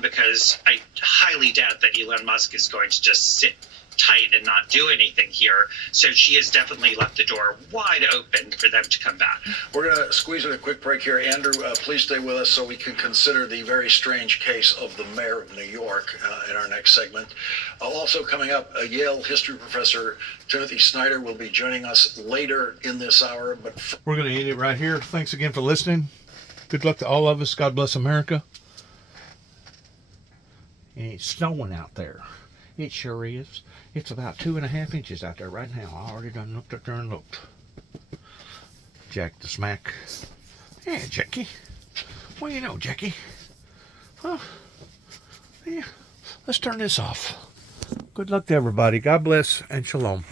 because I highly doubt that Elon Musk is going to just sit tight and not do anything here. So she has definitely left the door wide open for them to come back. We're going to squeeze in a quick break here. Andrew, please stay with us so we can consider the very strange case of the mayor of New York in our next segment. Also coming up, Yale history professor Timothy Snyder will be joining us later in this hour. But we're going to end it right here. Thanks again for listening. Good luck to all of us. God bless America. And it's snowing out there. It sure is. It's about 2.5 inches out there right now. I already done looked up there and looked. Jack the Smack. Yeah, Jackie. Well, you know, Jackie. Well, yeah. Let's turn this off. Good luck to everybody. God bless and shalom.